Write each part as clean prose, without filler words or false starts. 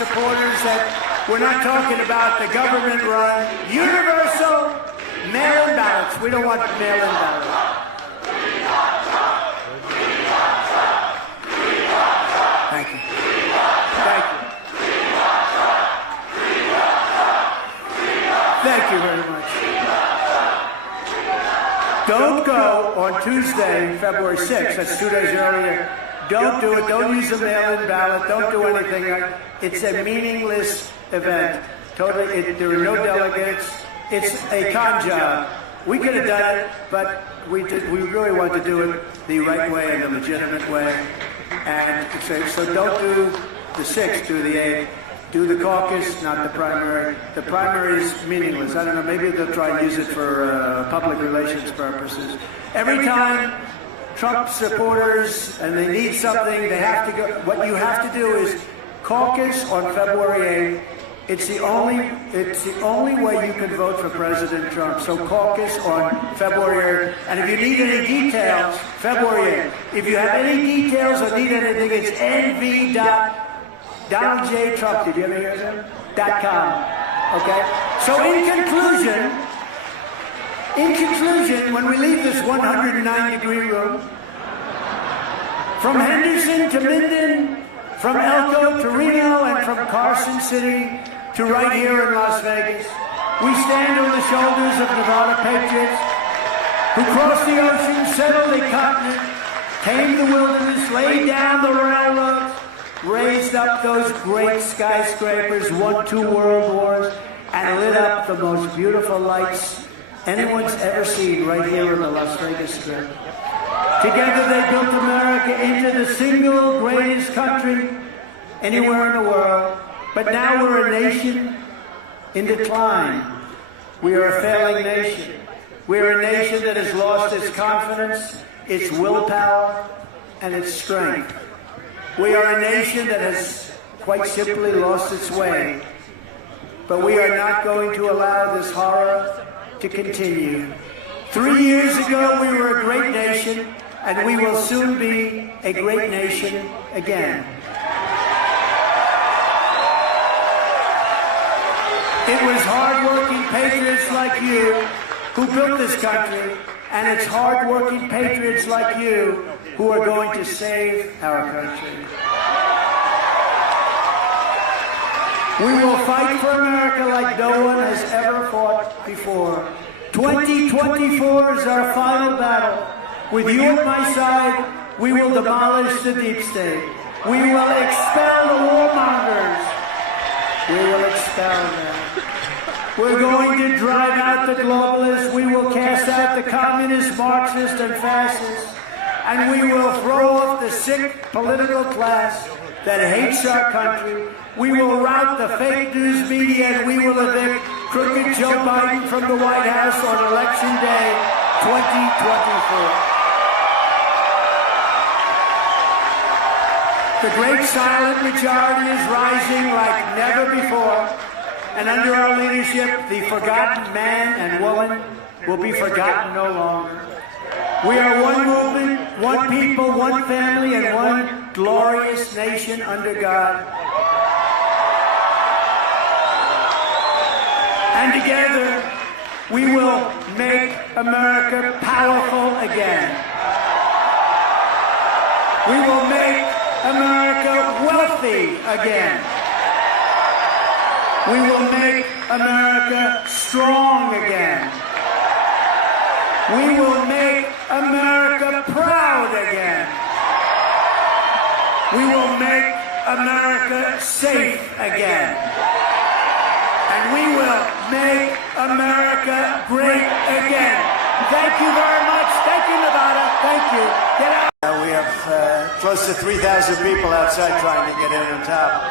supporters that we're not talking about the government-run, universal mail-in ballots. We don't want mail-in ballots. Thank you. Thank you. Thank you very much. Don't go on Tuesday, February 6th. That's 2 days earlier. Don't do it. Don't use a mail-in ballot. Don't do anything. It's a meaningless event. Totally. There are no delegates. It's a con job. We could have done it, but we really want to do it the right way and the legitimate way. And so don't do the 6th, do the 8th. Do the caucus, not the primary. The primary is meaningless. I don't know, maybe they'll try and use it for public relations purposes. Every time Trump supporters, and they need something, they have to go. What you have to do is caucus on February 8th. It's the only way you can vote for President Trump. So caucus on February 8th. And if you need any details, February 8th. If you have any details or need anything, it's nv.DonaldJTrump. Did you ever hear that? .com. Okay? So in conclusion, when we leave this 109-degree room, from Henderson to Minden, from Elko to Reno, and from Carson City to right here in Las Vegas, we stand on the shoulders of Nevada patriots who crossed the ocean, settled the continent, tamed the wilderness, laid down the railroads, raised up those great skyscrapers, won 2 world wars, and lit up the most beautiful lights anyone's ever seen right here in the Las Vegas Strip. Together they built America into the single greatest country anywhere in the world. But now we're a nation in decline. We are a failing nation. We're a nation that has lost its confidence, its willpower, and its strength. We are a nation that has quite simply lost its way. But we are not going to allow this horror to continue. 3 years ago, we were a great nation, and we will soon be a great nation again. It was hard-working patriots like you who built this country, and it's hard-working patriots like you who are going to save our country. We will fight for America like no one has ever fought before. 2024 is our final battle. With you at my side, we will demolish the deep state. We will expel the warmongers. We will expel them. We're going to drive out the globalists. We will cast out the communists, Marxists, and fascists. And we will throw off the sick political class that hates our country. We will rout the fake news media, and we will evict crooked Joe Biden from the White House on Election Day 2024. The great silent majority is rising like never before, and under our leadership, the forgotten man and woman will be forgotten no longer. We are one movement, one people, one family, and one glorious nation under God. And together, we will make America powerful again. We will make America wealthy again. We will make America strong again. We will make America proud again. We will make America safe again. And we will make America great again. Thank you very much. Thank you, Nevada. Thank you. Get out. We have close to 3,000 people outside trying to get in on top.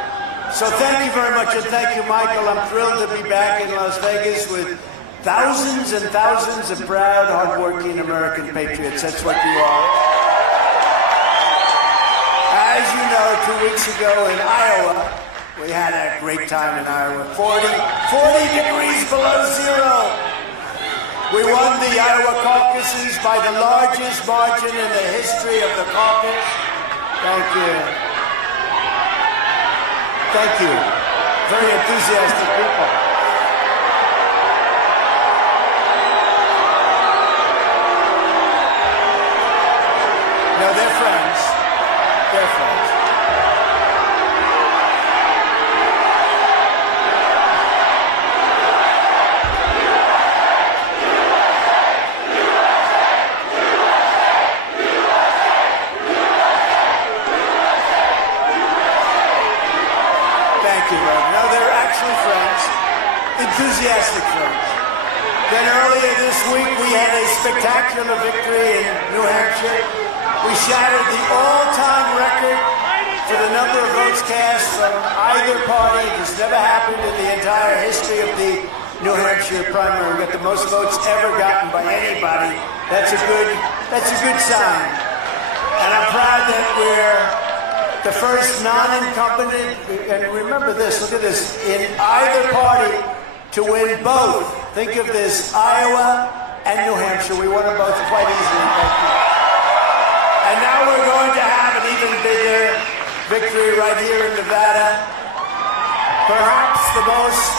So thank you very much, and thank you, Michael. I'm thrilled to be back in Las Vegas with thousands and thousands of proud, hardworking American patriots. That's what you are. As you know, 2 weeks ago in Iowa, we had a great time in Iowa. 40 degrees below zero. We won the Iowa caucuses by the largest margin in the history of the caucus. Thank you. Thank you. Very enthusiastic people. No, they're friends. They're friends. Thank you, Rob. No, they're actually friends. Enthusiastic friends. Then earlier this week, we had a spectacular victory in New Hampshire. We shattered the all-time record for the number of votes cast from either party. This never happened in the entire history of the New Hampshire primary. We got the most votes ever gotten by anybody. That's a good sign. And I'm proud that we're the first non-incumbent, and remember this, look at this, in either party to win both. Think of this, Iowa and New Hampshire. We won them both quite easily. Thank you. And now we're going to have an even bigger victory right here in Nevada. Perhaps the most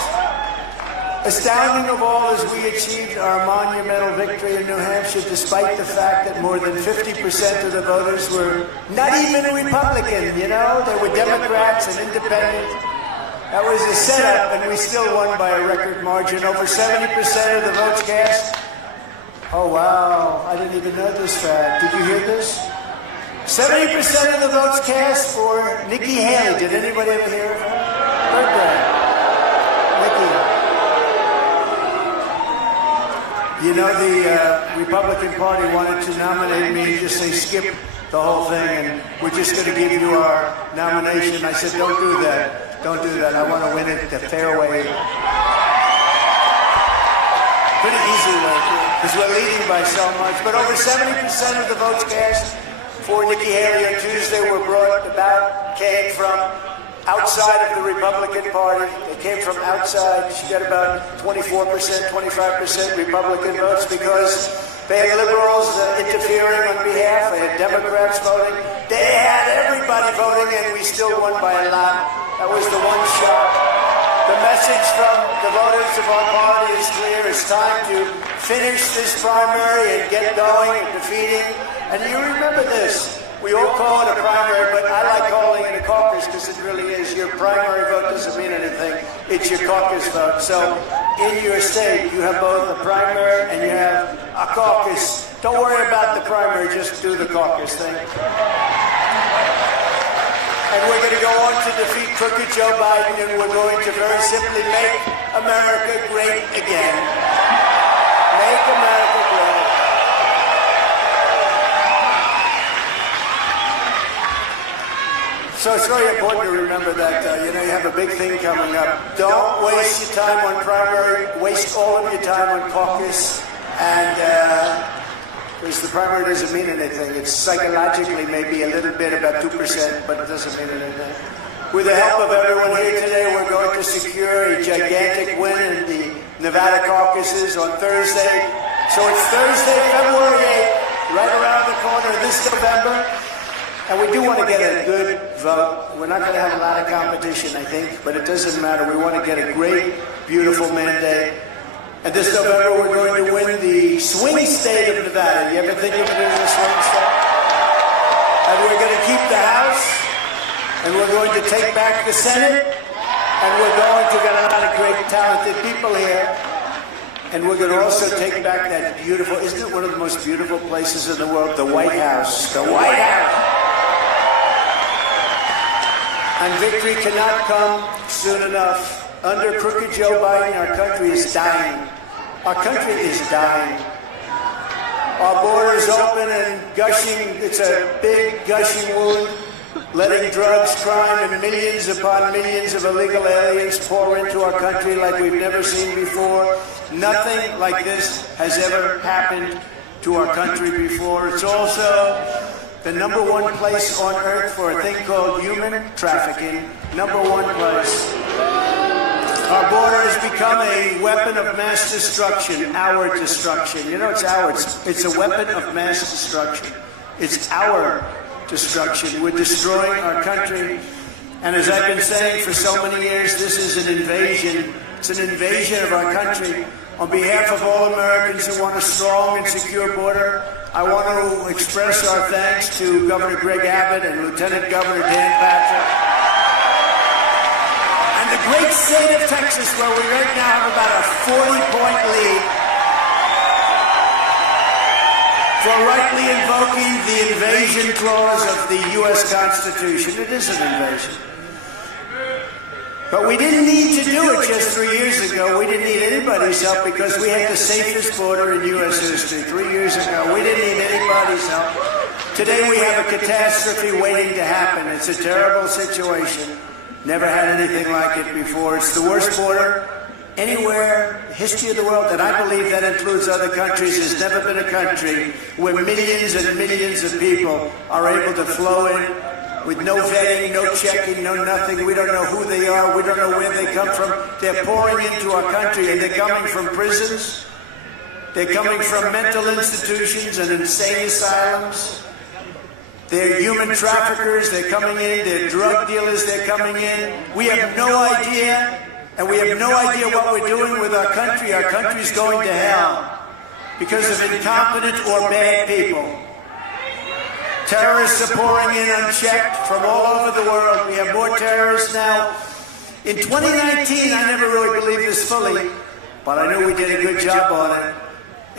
astounding of all is we achieved our monumental victory in New Hampshire despite the fact that more than 50% of the voters were not even Republican, you know? They were Democrats and independent. That was a setup, and we still won by a record margin. Over 70% of the votes cast. Oh, wow. I didn't even know this fact. Did you hear this? 70% of the votes cast for Nikki Haley. Did anybody ever hear of her? Birthday. Nikki. You know, the Republican Party wanted to nominate me, just say skip the whole thing, and we're just going to give you our nomination. I said, don't do that. Don't do that. I want to win it the fair way. Pretty easy way, because we're leading by so much. But over 70% of the votes cast for Nikki Haley on Tuesday were brought about, came from outside of the Republican Party. They came from outside. She got about 24%, 25% Republican votes because they had liberals interfering on behalf. They had Democrats voting. They had everybody voting, and we still won by a lot. That was the one shot. The message from the voters of our party is clear. It's time to finish this primary and get going and defeating. And you remember this. We all call it a primary, but I like calling it a caucus because it really is. Your primary vote doesn't mean anything. It's your caucus vote. So in your state, you have both a primary and you have a caucus. Don't worry about the primary. Just do the caucus thing. And we're going to go on to defeat crooked Joe Biden, and we're going to very simply make America great again. Make America great. So it's very important to remember that, you have a big thing coming up. Don't waste your time on primary. Waste all of your time on caucus. And because the primary doesn't mean anything. It's psychologically maybe a little bit, about 2%, but it doesn't mean anything. With the help of everyone here today, we're going to secure a gigantic win in the Nevada caucuses on Thursday. So it's Thursday, February 8th, right around the corner this November. And we do want to get a good vote. We're not going to have a lot of competition, I think, but it doesn't matter. We want to get a great, beautiful mandate. And this November, we're going to win the swing state of Nevada. You ever think of it as a swing state? And we're going to keep the House, and we're going to take back the Senate, and we're going to get a lot of great, talented people here. And we're going to also take back that beautiful, isn't it one of the most beautiful places in the world? The White House. The White House! And victory cannot come soon enough. Under crooked Joe Biden, our country is dying. Our country is dying. Our borders open and gushing. It's a big gushing wound, letting drugs, crime, and millions upon millions of illegal aliens pour into our country like we've never seen before. Nothing like this has ever happened to our country before. It's also the #1 place on earth for a thing called human trafficking. #1 place. Our border has become a weapon of mass destruction, our destruction. You know, it's ours. It's a weapon of mass destruction. It's our destruction. We're destroying our country. And as I've been saying for so many years, this is an invasion. It's an invasion of our country. On behalf of all Americans who want a strong and secure border, I want to express our thanks to Governor Greg Abbott and Lieutenant Governor Dan Patrick. And the great state of Texas, where we right now have about a 40-point lead for rightly invoking the invasion clause of the U.S. Constitution. It is an invasion. But we didn't need to do it just 3 years ago. We didn't need anybody's help because we had the safest border in U.S. history. 3 years ago, we didn't need anybody's help. Today we have a catastrophe waiting to happen. It's a terrible situation. Never had anything like it before. It's the worst border anywhere in the history of the world, and I believe that includes other countries. There's never been a country where millions and millions of people are able to flow in with no vetting, no checking, no nothing. We don't know who they are. We don't know where they come from. They're pouring into our country, and they're coming from prisons. They're coming from mental institutions and insane asylums. They're human traffickers. They're coming in. They're drug dealers. They're coming in. We have no idea, and we have no idea what we're doing with our country. Our country's going to hell because of incompetent or bad people. Terrorists are pouring in unchecked from all over the world. We have more terrorists now. In 2019, I never really believed this fully, but I knew we did a good job on it.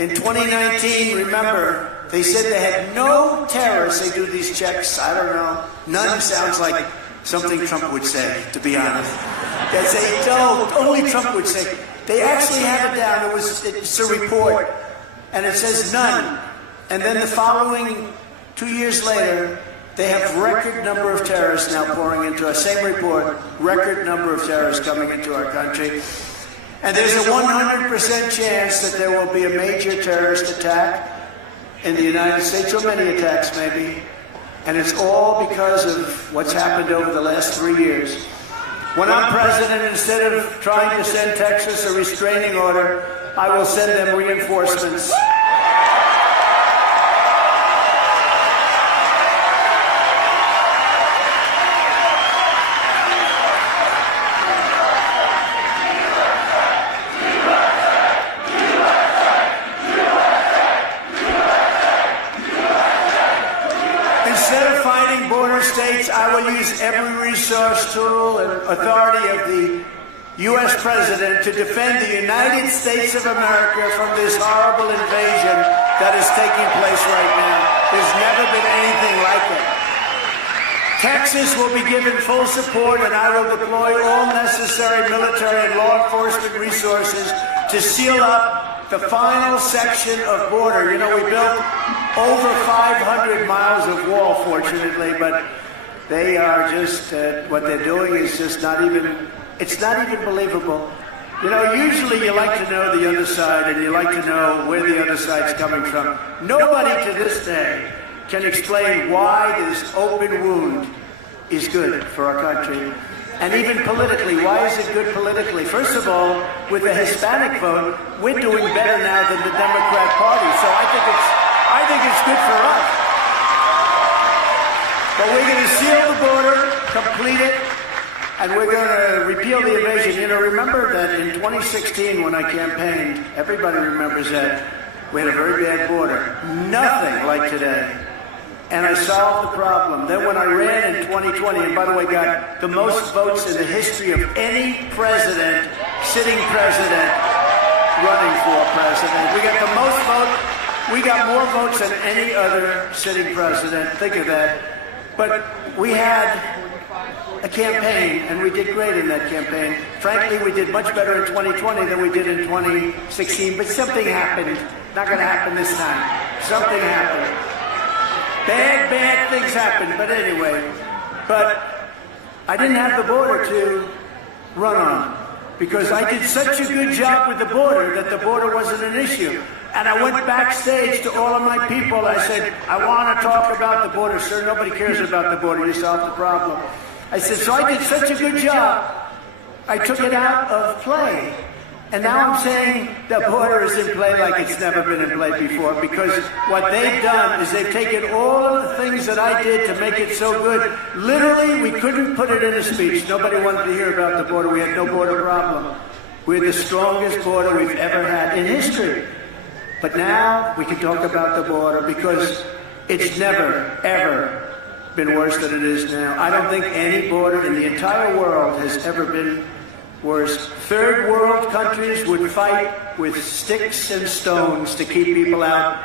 In 2019, remember, they said they had no terrorists. They do these checks. I don't know. None sounds like something Trump would say, to be honest. They say, no, only Trump would say. They actually have it down. It's a report, and it says none. And then the following 2 years later, they have record number of terrorists now pouring into our same report, record number of terrorists coming into our country. And there's a 100% chance that there will be a major terrorist attack in the United States, or many attacks maybe. And it's all because of what's happened over the last 3 years. When I'm president, instead of trying to send Texas a restraining order, I will send them reinforcements. States, I will use every resource, tool, and authority of the U.S. President to defend the United States of America from this horrible invasion that is taking place right now. There's never been anything like it. Texas will be given full support, and I will deploy all necessary military and law enforcement resources to seal up the final section of border. You know, we built over 500 miles of wall, fortunately, but they are just, what they're doing is just not even, it's not even believable. You know, usually you like to know the other side, and you like to know where the other side's coming from. Nobody to this day can explain why this open wound is good for our country. And even politically, why is it good politically? First of all, with the Hispanic vote, we're doing better now than the Democrat Party, so I think it's good for us. But we're going to seal the border, complete it, and we're going to repeal the invasion. You know, remember that in 2016 when I campaigned, everybody remembers that, we had a very bad border. Nothing like today. And I solved the problem. Then when I ran in 2020, and by the way, got the most votes in the history of any president, sitting president, running for president. We got the most votes. We got more votes than any other sitting president. Think of that. But we had a campaign, and we did great in that campaign. Frankly, we did much better in 2020 than we did in 2016. But something happened. Not going to happen this time. Something happened. Bad things happened, but anyway. But I didn't have the border to run on because I did such a good job with the border that the border wasn't an issue. And I went backstage to all of my people. I said, I want to talk about the border. Sir, nobody cares about the border. You solved the problem. I said, so I did such a good job. I took it out of play. And now I'm saying the border is in play like it's never been in play before, because what they've done is they've taken all of the things that I did to make it so good. Literally, we couldn't put it in a speech. Nobody wanted to hear about the border. We had no border problem. We're the strongest border we've ever had in history. But now we can talk about the border because it's never, ever been worse than it is now. I don't think any border in the entire world has ever been worse. Third world countries would fight with sticks and stones to keep people out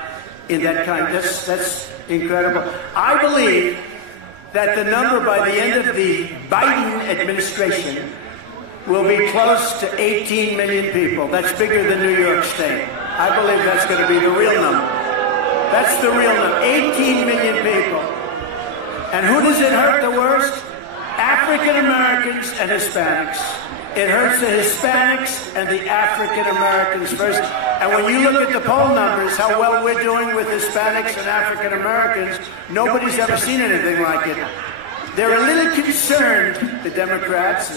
in that kind. That's incredible. I believe that the number by the end of the Biden administration will be close to 18 million people. That's bigger than New York State. I believe that's going to be the real number. That's the real number. 18 million people. And who does it hurt the worst? African Americans and Hispanics. It hurts the Hispanics and the African Americans first. And when you look at the poll numbers, how well we're doing with Hispanics and African Americans, nobody's ever seen anything like it. They're a little concerned, the Democrats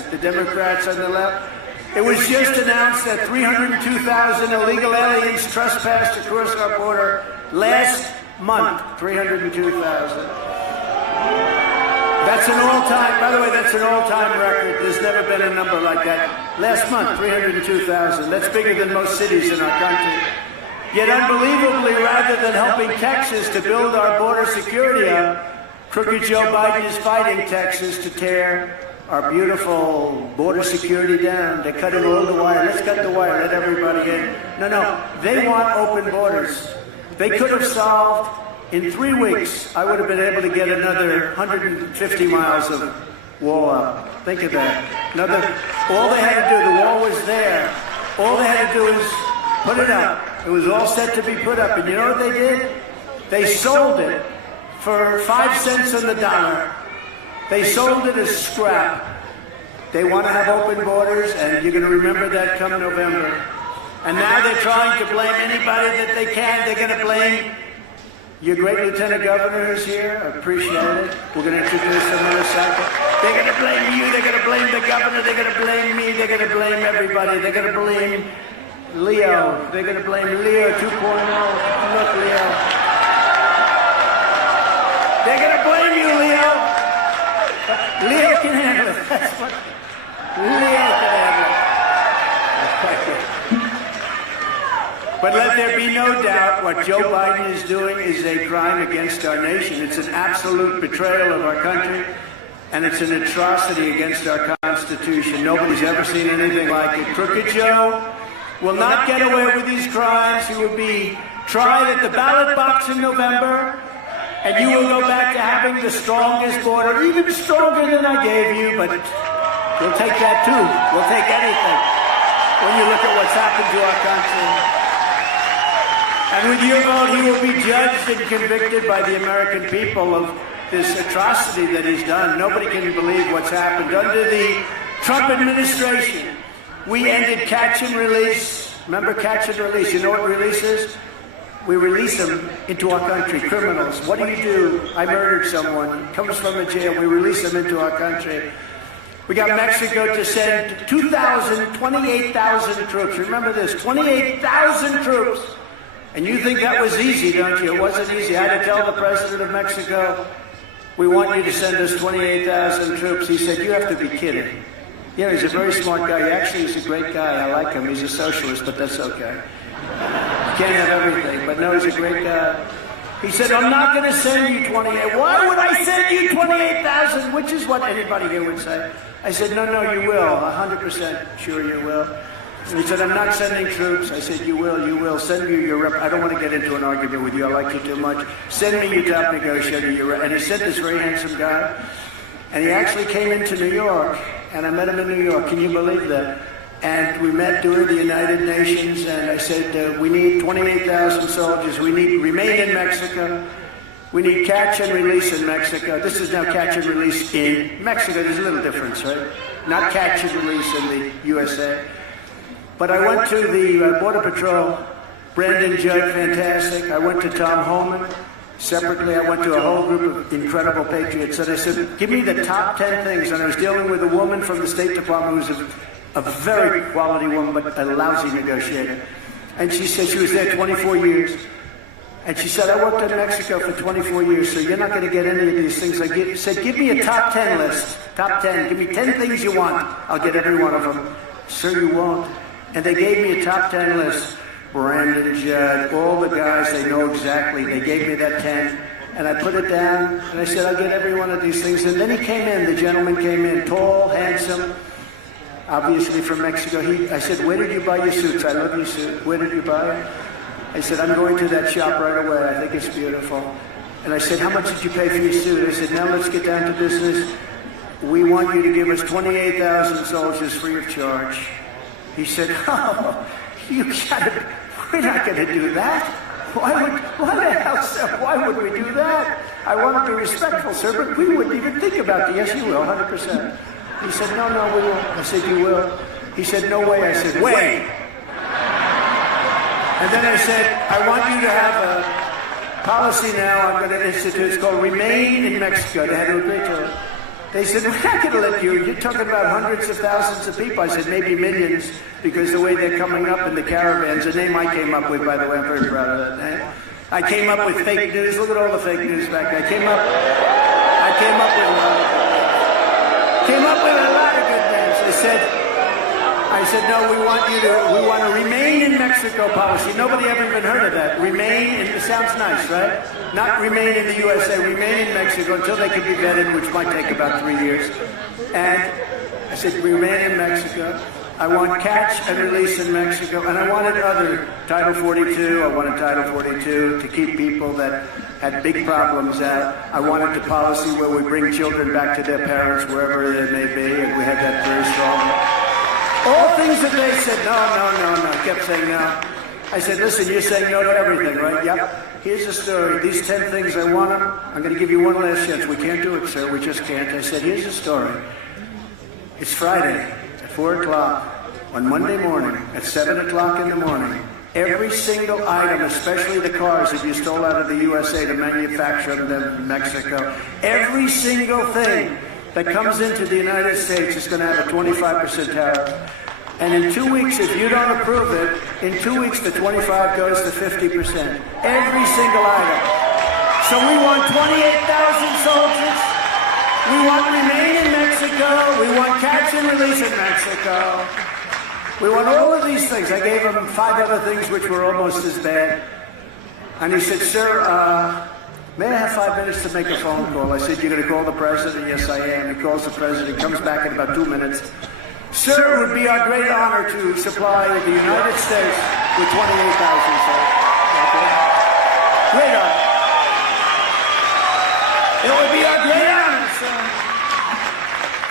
on the left. It was just announced that 302,000 illegal aliens trespassed across our border last month. 302,000. That's an all-time, by the way, that's an all-time record. There's never been a number like that. Last month, 302,000. That's bigger than most cities in our country. Yet unbelievably, rather than helping Texas to build our border security up, crooked Joe Biden is fighting Texas to tear our beautiful border security down. They're cutting all the wire. Let's cut the wire. Let everybody in. No. They want open borders. They could have solved, in 3 weeks, I would have been able to get another 150 miles of wall up. Think of that. All they had to do, the wall was there. All they had to do was put it up. It was all set to be put up. And you know what they did? They sold it for 5 cents on the dollar. They sold it as scrap. They want to have open borders, and you're going to remember that come November. And now they're trying to blame anybody that they can. They're going to blame your great lieutenant governor who's here. I appreciate it. We're going to introduce him in a second. They're going to blame you. They're going to blame the governor. They're going to blame me. They're going to blame everybody. They're going to blame Leo. They're going to blame Leo 2.0. Look, Leo. They're going to blame you, Leo. Leo can handle it. That's what Leo can handle it. But let there be no doubt, what Joe Biden is doing is a crime against our nation. It's an absolute betrayal of our country, and it's an atrocity against our Constitution. Nobody's ever seen anything like it. Crooked Joe will not get away with these crimes. He will be tried at the ballot box in November. And you will go back to having the strongest border, even stronger than I gave you, but we'll take that too. We'll take anything when you look at what's happened to our country. And with your vote, he will be judged and convicted by the American people of this atrocity that he's done. Nobody can believe what's happened. Under the Trump administration, we ended catch and release. Remember catch and release? You know what release is? We release them into our country, criminals. What do? I murdered someone, comes from a jail. We release them into our country. We got Mexico to send 28,000 troops. Remember this, 28,000 troops. And you think that was easy, don't you? It wasn't easy. I had to tell the president of Mexico, we want you to send us 28,000 troops. He said, you have to be kidding. You know, he's a very smart guy. He actually is a great guy. I like him. He's a socialist, but that's okay. Can't have everything, but no, he's a great guy. He said, I'm not going to send you 28. Why would I send you 28,000? Which is what anybody here would say. I said, no, you will. 100% sure you will. And he said, I'm not sending troops. I said, you will. Send me your rep. I don't want to get into an argument with you. I like you too much. Send me your top negotiator. Your rep. And he sent this very handsome guy. And he actually came into New York. And I met him in New York. Can you believe that? And we met during the United Nations, and I said, we need 28,000 soldiers. We need remain in Mexico. We need catch and release in Mexico. This is now catch and release in Mexico. There's a little difference, right? Not catch and release in the USA. But I went to the Border Patrol, Brandon Judd, fantastic. I went to Tom Homan. Separately, I went to a whole group of incredible patriots. And I said, give me the top 10 things. And I was dealing with a woman from the State Department who's a very quality woman, but a lousy negotiator. And she said she was there 24 years. And she said, I worked in Mexico for 24 years, so you're not going to get any of these things. I said, give me a top 10 list. Top 10. Give me 10 things you want. I'll get every one of them. Sir, you won't. And they gave me a top 10 list. Brandon, Judd, all the guys, they know exactly. They gave me that 10. And I put it down, and I said, I'll get every one of these things. And then he came in, the gentleman came in, tall, handsome, obviously from Mexico. I said, where did you buy your suits? I love your suit. Where did you buy it? I said, I'm going to that shop right away. I think it's beautiful. And I said, how much did you pay for your suit? I said, now let's get down to business. We want you to give us 28,000 soldiers free of charge. He said, oh, you gotta, we're not going to do that. Why the hell, sir? Why would we do that? I want to be respectful, sir, but we wouldn't even think about it. Yes, you will, 100%. He said, no, we won't. I said, you will. He said, no way. I said, way. And then I said, I want you to have a policy now I'm going to institute. It's called Remain in Mexico. They had to agree to it. They said, we're not going to let you. You're talking about hundreds of thousands of people. I said, maybe millions, because the way they're coming up in the caravans, a name I came up with, by the way, I'm very proud of that name. I came up with fake news. Look at all the fake news back there. I came up with a lot of good names. I said, no, we want to remain in Mexico policy. Nobody ever even heard of that. Remain, it sounds nice, right? Not remain in the USA, remain in Mexico until they can be vetted, which might take about 3 years. And I said, remain in Mexico. I want catch and release in Mexico. And I wanted other Title 42. I wanted Title 42 to keep people that had big problems out. I wanted the policy where we bring children back to their parents, wherever they may be, and we had that very strong. All things that they said, no, kept saying no. I said, listen, you're saying no to everything, right? Yep. Here's the story. These 10 things, I want them. I'm going to give you one last chance. We can't do it, sir. We just can't. I said, here's the story. It's Friday at 4 o'clock on Monday morning at 7 o'clock in the morning. Every single item, especially the cars that you stole out of the USA to manufacture them in Mexico, every single thing that comes into the United States is going to have a 25% tariff. And in 2 weeks, if you don't approve it, in 2 weeks the 25 goes to 50%. Every single item. So we want 28,000 soldiers. We want remain in Mexico. We want catch and release in Mexico. We want all of these things. I gave him 5 other things which were almost as bad. And he said, sir, may I have 5 minutes to make a phone call? I said, you're going to call the president? Yes, I am. He calls the president. He comes back in about 2 minutes. Sir, it would be our great honor to supply the United States with 28,000 soldiers. Okay? Great honor. It would be our great honor, sir.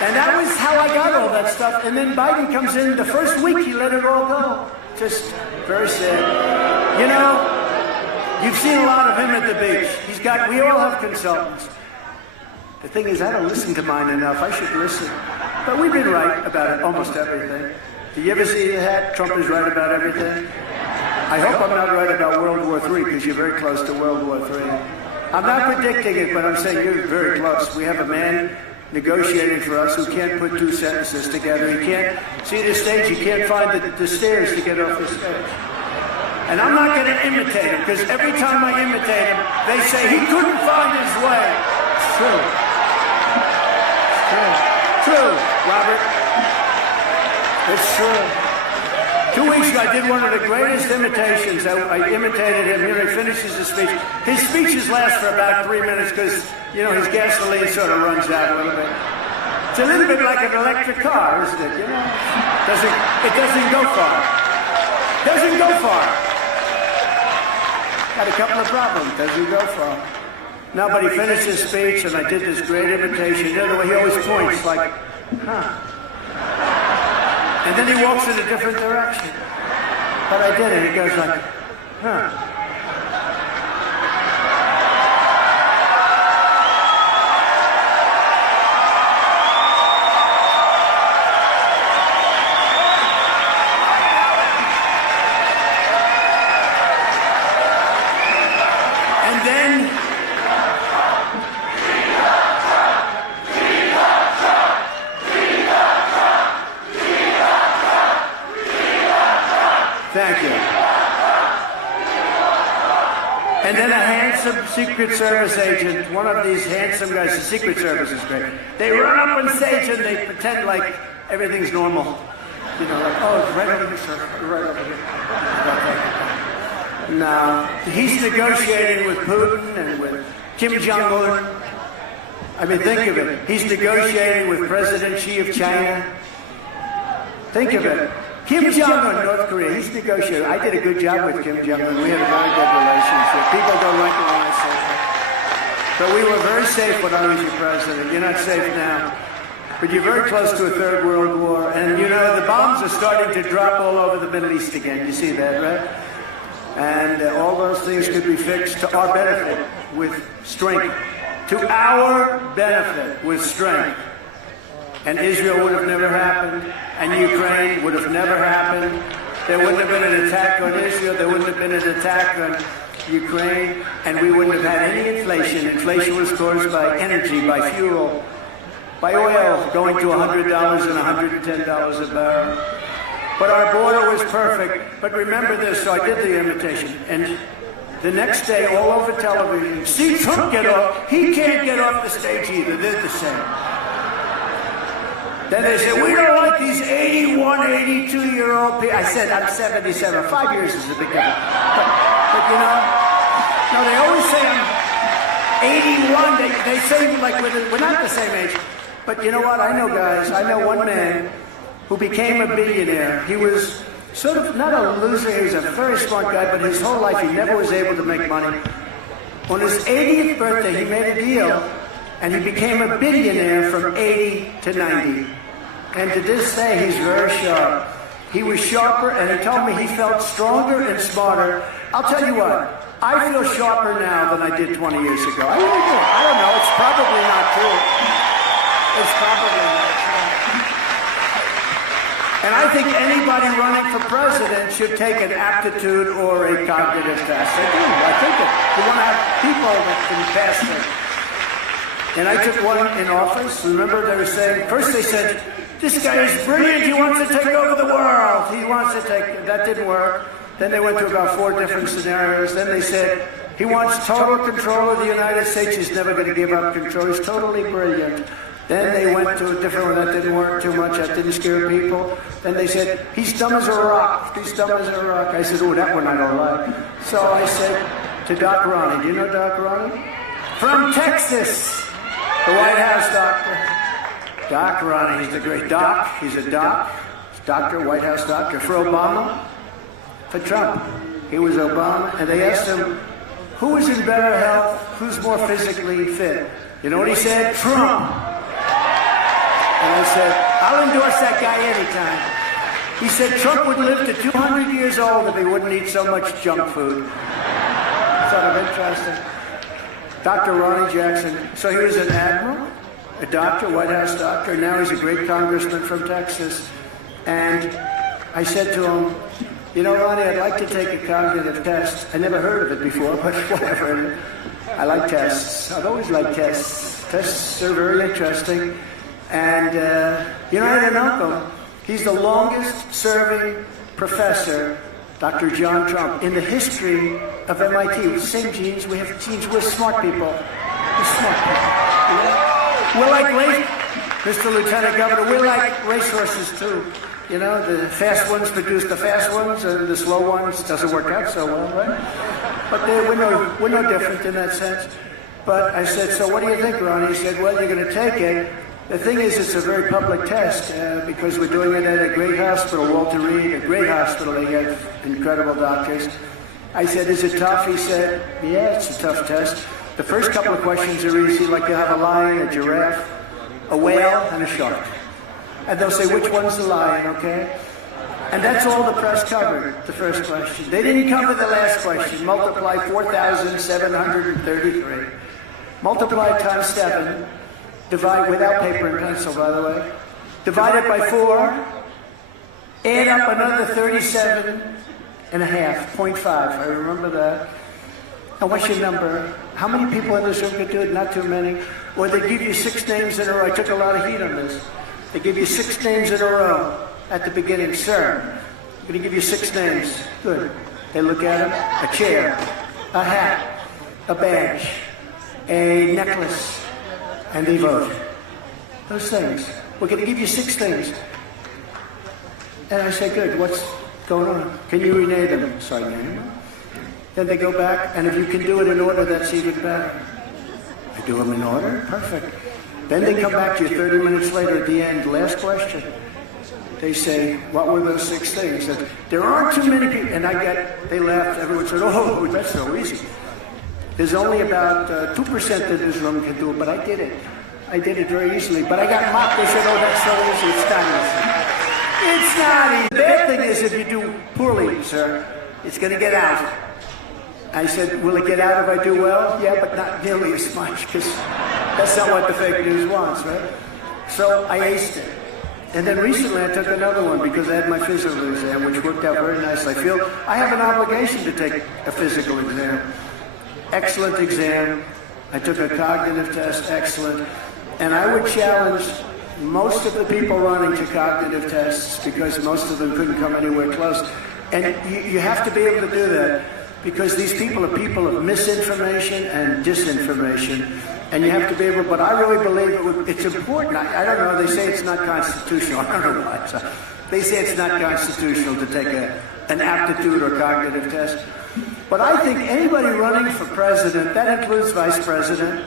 And that was how I got all that stuff. And then Biden comes in. The first week, he let it all go. Just very sad. You know, you've seen a lot of him at the beach. We all have consultants. The thing is, I don't listen to mine enough. I should listen. But we've been right about almost everything. Do you ever see that? Trump is right about everything? I hope I'm not right about World War III, because you're very close to World War III. I'm not predicting it, but I'm saying you're very close. We have a man negotiating for us who can't put 2 sentences together. He can't see the stage. He can't find the stairs to get off the stage. And I'm not going to imitate him, because every time I imitate him, they say he couldn't find his way. It's true. It's true. True, Robert. It's true. 2 weeks ago, I did one of the greatest imitations. I imitated him. Here he finishes his speech. His speeches last for about 3 minutes because, you know, his gasoline sort of runs out a little bit. It's a little bit like an electric car, isn't it? You know, it doesn't go far. Doesn't go far. Got a couple of problems. Doesn't go far. No, but he finished his speech, and I did this great imitation. You know the way he always points, like, huh. And then he walks in a different direction. But I did it. He goes like, huh. And then Thank you. And then a handsome Secret Service agent, one of these handsome guys, the Secret Service is great. They run up on stage and they pretend like everything's normal. You know, like, oh, it's right over here, sir. You're right over here. No, he's negotiating with Putin and with Kim Jong-un. I mean, think of it. He's negotiating with President Xi of China. Think of it. Kim Jong-un, North Korea, he's negotiating. I did a good job with Kim Jong-un. We had a very good relationship. People don't like it when I say that. But we were very safe when I was your president. You're not safe now. But you're very close to a third world war. And, you know, the bombs are starting to drop all over the Middle East again. You see that, right? And all those things could be fixed to our benefit with strength. To our benefit with strength. And Israel would have never happened, and Ukraine would have never happened. There wouldn't have been an attack on Israel, there wouldn't have been an attack on Ukraine, and we wouldn't have had any inflation. Inflation was caused by energy, by fuel, by oil going to $100 and $110 a barrel. But our border was perfect. But remember this, so I did the imitation, and the next day, all over television, see Trump get off, he can't get off the stage either, they're the same. Then they said, we don't like these 81, 82-year-old people. I said, I'm 77. 5 years is a big difference. But you know, no, they always say I'm 81. They say like we're not the same age. But you know what? I know guys. I know one man who became a billionaire. He was sort of not a loser. He was a very smart guy, but his whole life he never was able to make money. On his 80th birthday, he made a deal, and he became a billionaire from 80 to 90. And to this day, he's very sharp. He was sharper, and he told me he felt stronger and smarter. I'll tell you what, I feel sharper now than I did 20 years ago. I really do. I don't know. It's probably not true. It's probably not true. And I think anybody running for president should take an aptitude or a cognitive test. I do. I think it. You want to have people that can pass it. And I took one in office. Remember, they were saying, first they said, this guy is brilliant, he wants to take over the world. He wants to take, that didn't work. Then they went to about 4 different scenarios. Then they said, he wants total control of the United States. He's never going to give up control. He's totally brilliant. Then they went to a different one. That didn't work too much. That didn't scare people. Then they said, he's dumb as a rock. He's dumb as a rock. I said, oh, that one I don't like. So I said to Doc Ronnie, do you know Doc Ronnie? From Texas, the White House doctor. Doc Ronnie, he's the great doc. He's a doc. Doctor, White House doctor. For Obama, for Trump. He was Obama. And they asked him, who is in better health? Who's more physically fit? You know what he said? Trump. And I said, I'll endorse that guy anytime. He said Trump would live to 200 years old if he wouldn't eat so much junk food. Sort of interesting. Dr. Ronnie Jackson. So he was an admiral, a doctor, White House doctor. Now he's a great congressman from Texas. And I said to him, you know, Ronnie, I'd like to take a cognitive test. I never heard of it before, but whatever. I like tests. I've always liked tests. Tests are very interesting. And, you know, I had an uncle. He's the longest-serving professor, Dr. John Trump, in the history of MIT. With the same genes. We have genes. We're smart people. We're smart people. You know? We're like Mr. Lieutenant Governor, we're like racehorses, too. You know, the fast ones produce the fast ones, and the slow ones doesn't work out so well, right? But we're no different in that sense. But I said, so what do you think, Ronnie? He said, well, you're going to take it. The thing is, it's a very public test because we're doing it at a great hospital, Walter Reed, a great hospital. They have incredible doctors. I said, is it tough? He said, yeah, it's a tough test. The first couple of questions are easy, like you have a lion, a giraffe, a whale, and a shark. And they'll say, which one's the lion, okay? And that's all the press covered, the first question. They didn't cover the last question. Multiply 4,733. Multiply times 7. Divide, without paper and pencil, by the way. Divide it by 4. Add up another 37 and a half, 0.5. I remember that. And what's your number? How many people in this room could do it? Not too many. Or they give you 6 names in a row. I took a lot of heat on this. They give you 6 names in a row at the beginning. Sir, going to give you 6 names. Good. They look at them. A chair, a hat, a badge, a necklace, and they vote. Those things. We're going to give you 6 things. And I say, good, what's going on? Can you rename them? So I name them. Then they go back, and if you can do it in order, that's even better. I do them in order? Perfect. Then they come back to you 30 minutes later at the end, last question. They say, what were those 6 things? Said, there aren't too many people. And they laughed. Everyone said, oh, that's so easy. There's only about 2% of this room can do it, but I did it. I did it very easily. But I got mocked. They said, oh, that's so easy. It's not easy. It's not easy. The bad thing is if you do poorly, sir, it's going to get out. I said, will it get out if I do well? Yeah, but not nearly as much, because that's not what the fake news wants, right? So I aced it. And then recently I took another one because I had my physical exam, which worked out very nicely. I feel I have an obligation to take a physical exam. Excellent exam. I took a cognitive test, excellent. And I would challenge most of the people running to cognitive tests, because most of them couldn't come anywhere close. And you have to be able to do that, because these people are people of misinformation and disinformation. And you have to be able, but I really believe it's important. I don't know, they say it's not constitutional. I don't know why. So they say it's not constitutional to take an aptitude or cognitive test. But I think anybody running for president, that includes vice president,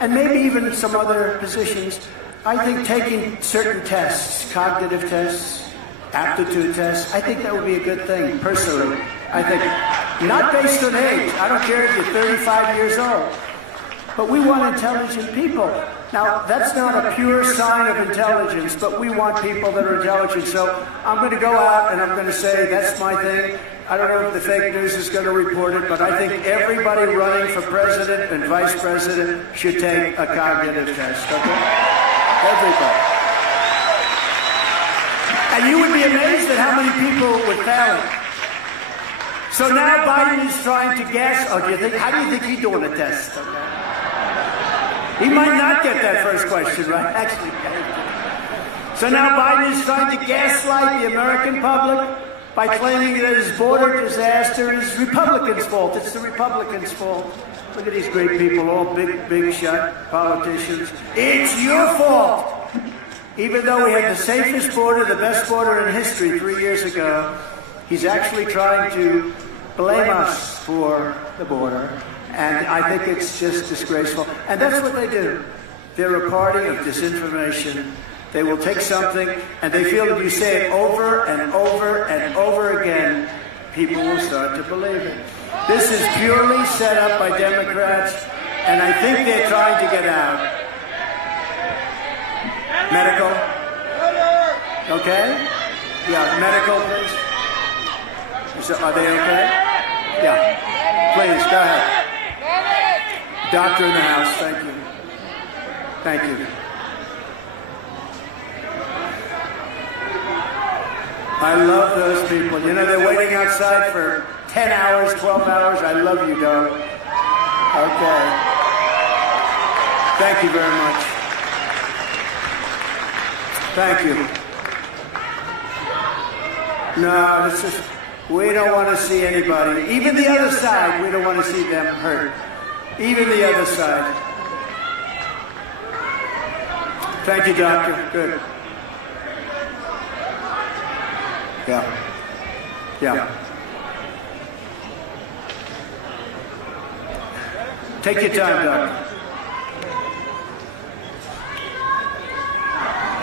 and maybe even some other positions, I think taking certain tests, cognitive tests, aptitude tests, I think that would be a good thing, personally. I think, not based on age. I don't care if you're 35 years old. But we want intelligent people. Now, that's not a pure sign of intelligence, but we want people that are intelligent. So I'm going to go out and I'm going to say, that's my thing. I don't know if the fake news is going to report it, but I think everybody running for president and vice president should take a cognitive test, okay? Everybody. And you would be amazed at how many people would fail it. So now Biden is trying to guess, how do you think he's doing a test? Okay. He might not get that first question right, actually. So now Biden is trying to gaslight the American public by claiming that his border disaster is Republicans' fault. It's the Republicans' fault. Look at these great people, all big shot politicians. It's your fault. Even though we had the safest border, the best border in history 3 years ago, he's actually trying to blame us for the border. And I think it's just disgraceful. And that's what they do. They're a party of disinformation. They will take something, and they feel if you say it over and over and over again, people will start to believe it. This is purely set up by Democrats, and I think they're trying to get out. Medical? Okay? Yeah, medical, please. Are they okay? Yeah. Please, go ahead. Doctor in the house, thank you. Thank you. I love those people. You know, they're waiting outside for 10 hours, 12 hours. I love you, dog. Okay. Thank you very much. Thank you. No, it's just, we don't want to see anybody, even the other side, we don't want to see them hurt. Even the other side. Thank you, doctor. Good. Yeah. Yeah. Take your time, doctor.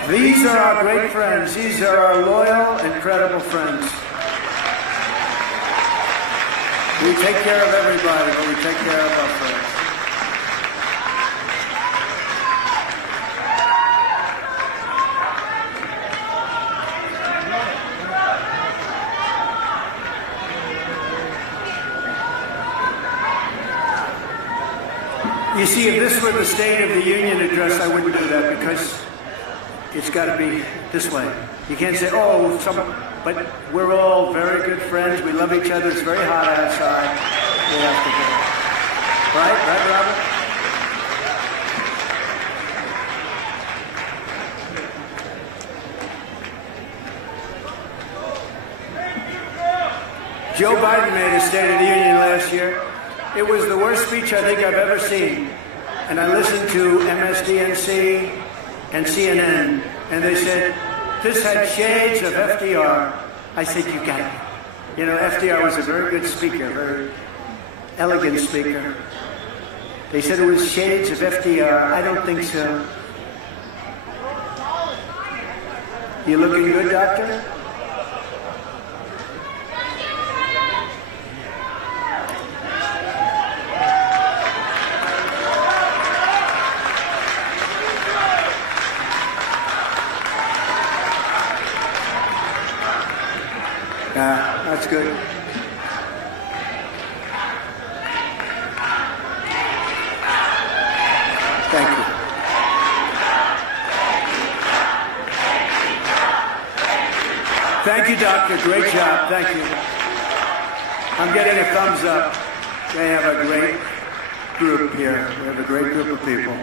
These are our great friends. These are our loyal and credible friends. We take care of everybody, but we take care of our friends. You see, if this were the State of the Union address, I wouldn't do that, because it's got to be this way. You can't say, oh, but we're all very good friends. We love each other. It's very hot outside. We have to go. Right, Robert? Joe Biden made a State of the Union last year. It was the worst speech I think I've ever seen. And I listened to MSDNC and CNN, and they said, this had shades of FDR. I said, you got it. You know, FDR was a very good speaker, very elegant speaker. They said it was shades of FDR. I don't think so. You looking good, doctor? Yeah, that's good. Thank you. Thank you, doctor. Great job. Thank you. I'm getting a thumbs up. They have a great group here. We have a great group of people.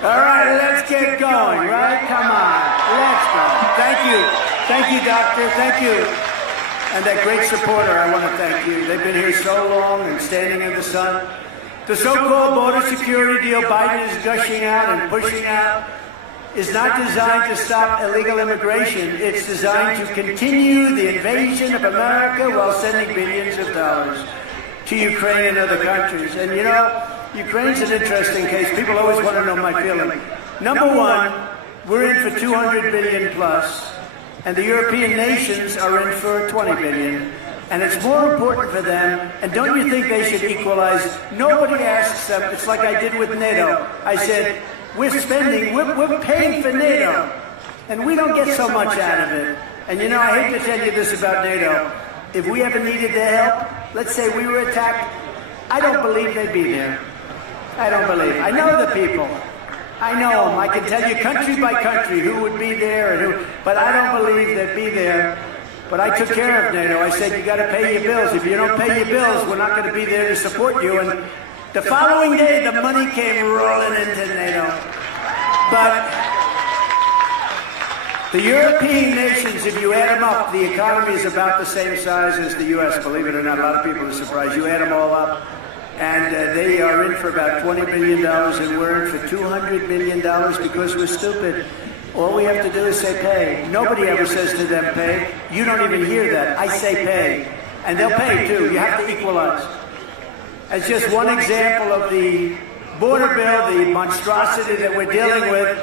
All right, let's get going, right? Come on. Let's go. Thank you. Thank you, doctor. Thank you. And that great supporter, I want to thank you. They've been here so long and standing in the sun. The so-called border security deal Biden is gushing out and pushing out is not designed to stop illegal immigration. It's designed to continue the invasion of America while sending billions of dollars to Ukraine and other countries. And you know, Ukraine's an interesting case. People always want to know my feeling. Number one, we're in for 200 billion plus, and the European nations are in for 20 billion. And it's more important for them, and don't you think they should equalize? Nobody asks them. It's like I did with NATO. I said, we're spending, we're paying for NATO, and we don't get so much out of it. And you know, I hate to tell you this about NATO. If we ever needed their help, let's say we were attacked, I don't believe they'd be there. I don't believe. I know the people. I know them. I can tell you country by country who would be there and who, but I don't believe they'd be there. But I took care of NATO. I said, you got to pay your bills. If you don't pay your bills, we're not going to be there to support you. And the following day, the money came rolling into NATO. But the European nations, if you add them up, the economy is about the same size as the U.S., believe it or not. A lot of people are surprised. You add them all up, and they are in for about $20 billion, and we're in for $200 million because we're stupid. All we have to do is say pay. Nobody ever says to them pay. You don't even hear that. I say pay. And they'll pay too. You have to equalize. As just one example of the border bill, the monstrosity that we're dealing with,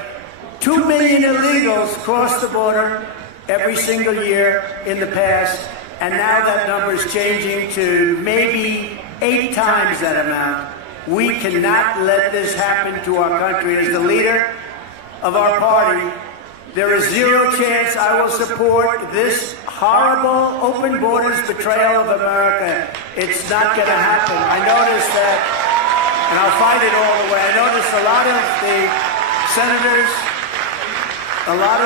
2 million illegals cross the border every single year in the past, and now that number is changing to maybe 8 times that amount. We cannot let this happen to our country. As the leader of our party, there is zero chance I will support this horrible open borders betrayal of America. It's not going to happen. I noticed that, and I'll fight it all the way. I noticed a lot of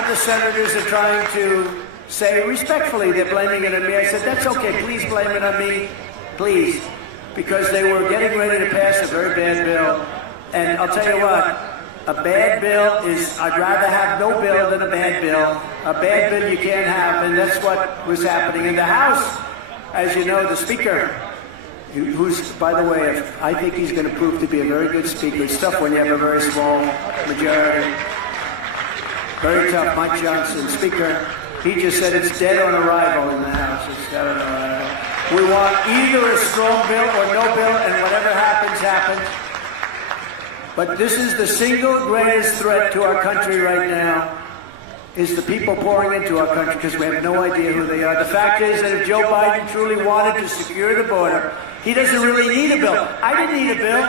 the senators are trying to say respectfully they're blaming it on me. I said, that's okay. Please blame it on me. Please. Because they were getting ready to pass a very bad bill. And I'll tell you what. A bad bill is, I'd rather have no bill than a bad bill. A bad bill you can't have, and that's what was happening in the House. As you know, the Speaker, who's, by the way, I think he's going to prove to be a very good speaker. It's tough when you have a very small majority. Very tough. Mike Johnson, Speaker, he just said it's dead on arrival in the House. It's dead on arrival. We want either a strong bill or no bill, and whatever happens, happens. But this is the single greatest threat to our country right now, is the people pouring into our country because we have no idea who they are. The fact is that if Joe Biden truly wanted to secure the border, he doesn't really need a bill. I didn't need a bill.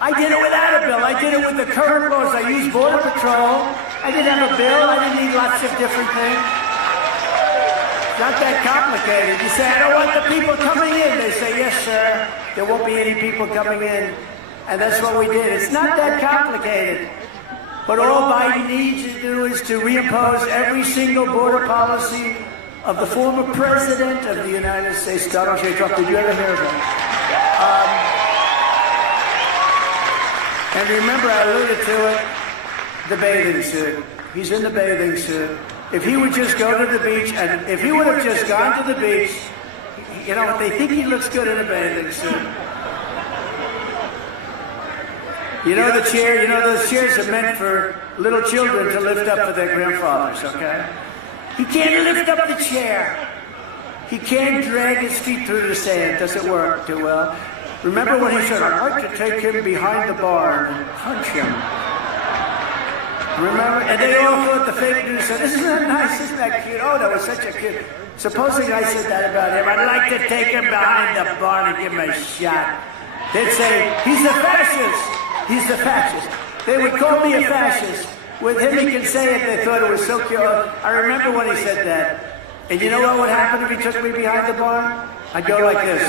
I did it without a bill. I did it with the current laws. I used Border Patrol. I didn't have a bill. I didn't need lots of different things. It's not that complicated. You say, I don't want the people coming in. They say, yes, sir. There won't be any people coming in. And that's what we did. It's not that complicated. But all Biden needs to do is to reimpose every single border policy of the former president of the United States, Donald J. Trump. Did you ever hear of him? And remember, I alluded to it, the bathing suit. He's in the bathing suit. if he would just go to the beach, and if he would have just gone to the beach, you know, they think he looks good in a bathing suit. You know the chair, you know those chairs are meant for little children to lift up for their grandfathers, okay? He can't lift up the chair. He can't drag his feet through the sand. Doesn't work too well. Remember when he said, I'd like to take him behind the bar and punch him. Remember? And they all thought the fake news said, isn't that nice? Isn't that cute? Oh, that was such a cute. Supposing I said that about him, I'd like to take him behind the bar and give him a shot. They'd say, he's a fascist. He's a fascist. They would call me a fascist. With him, he can say it. They thought it was so cute. I remember when he said that. And you know what would happen if he took me behind the bar? I'd go like this.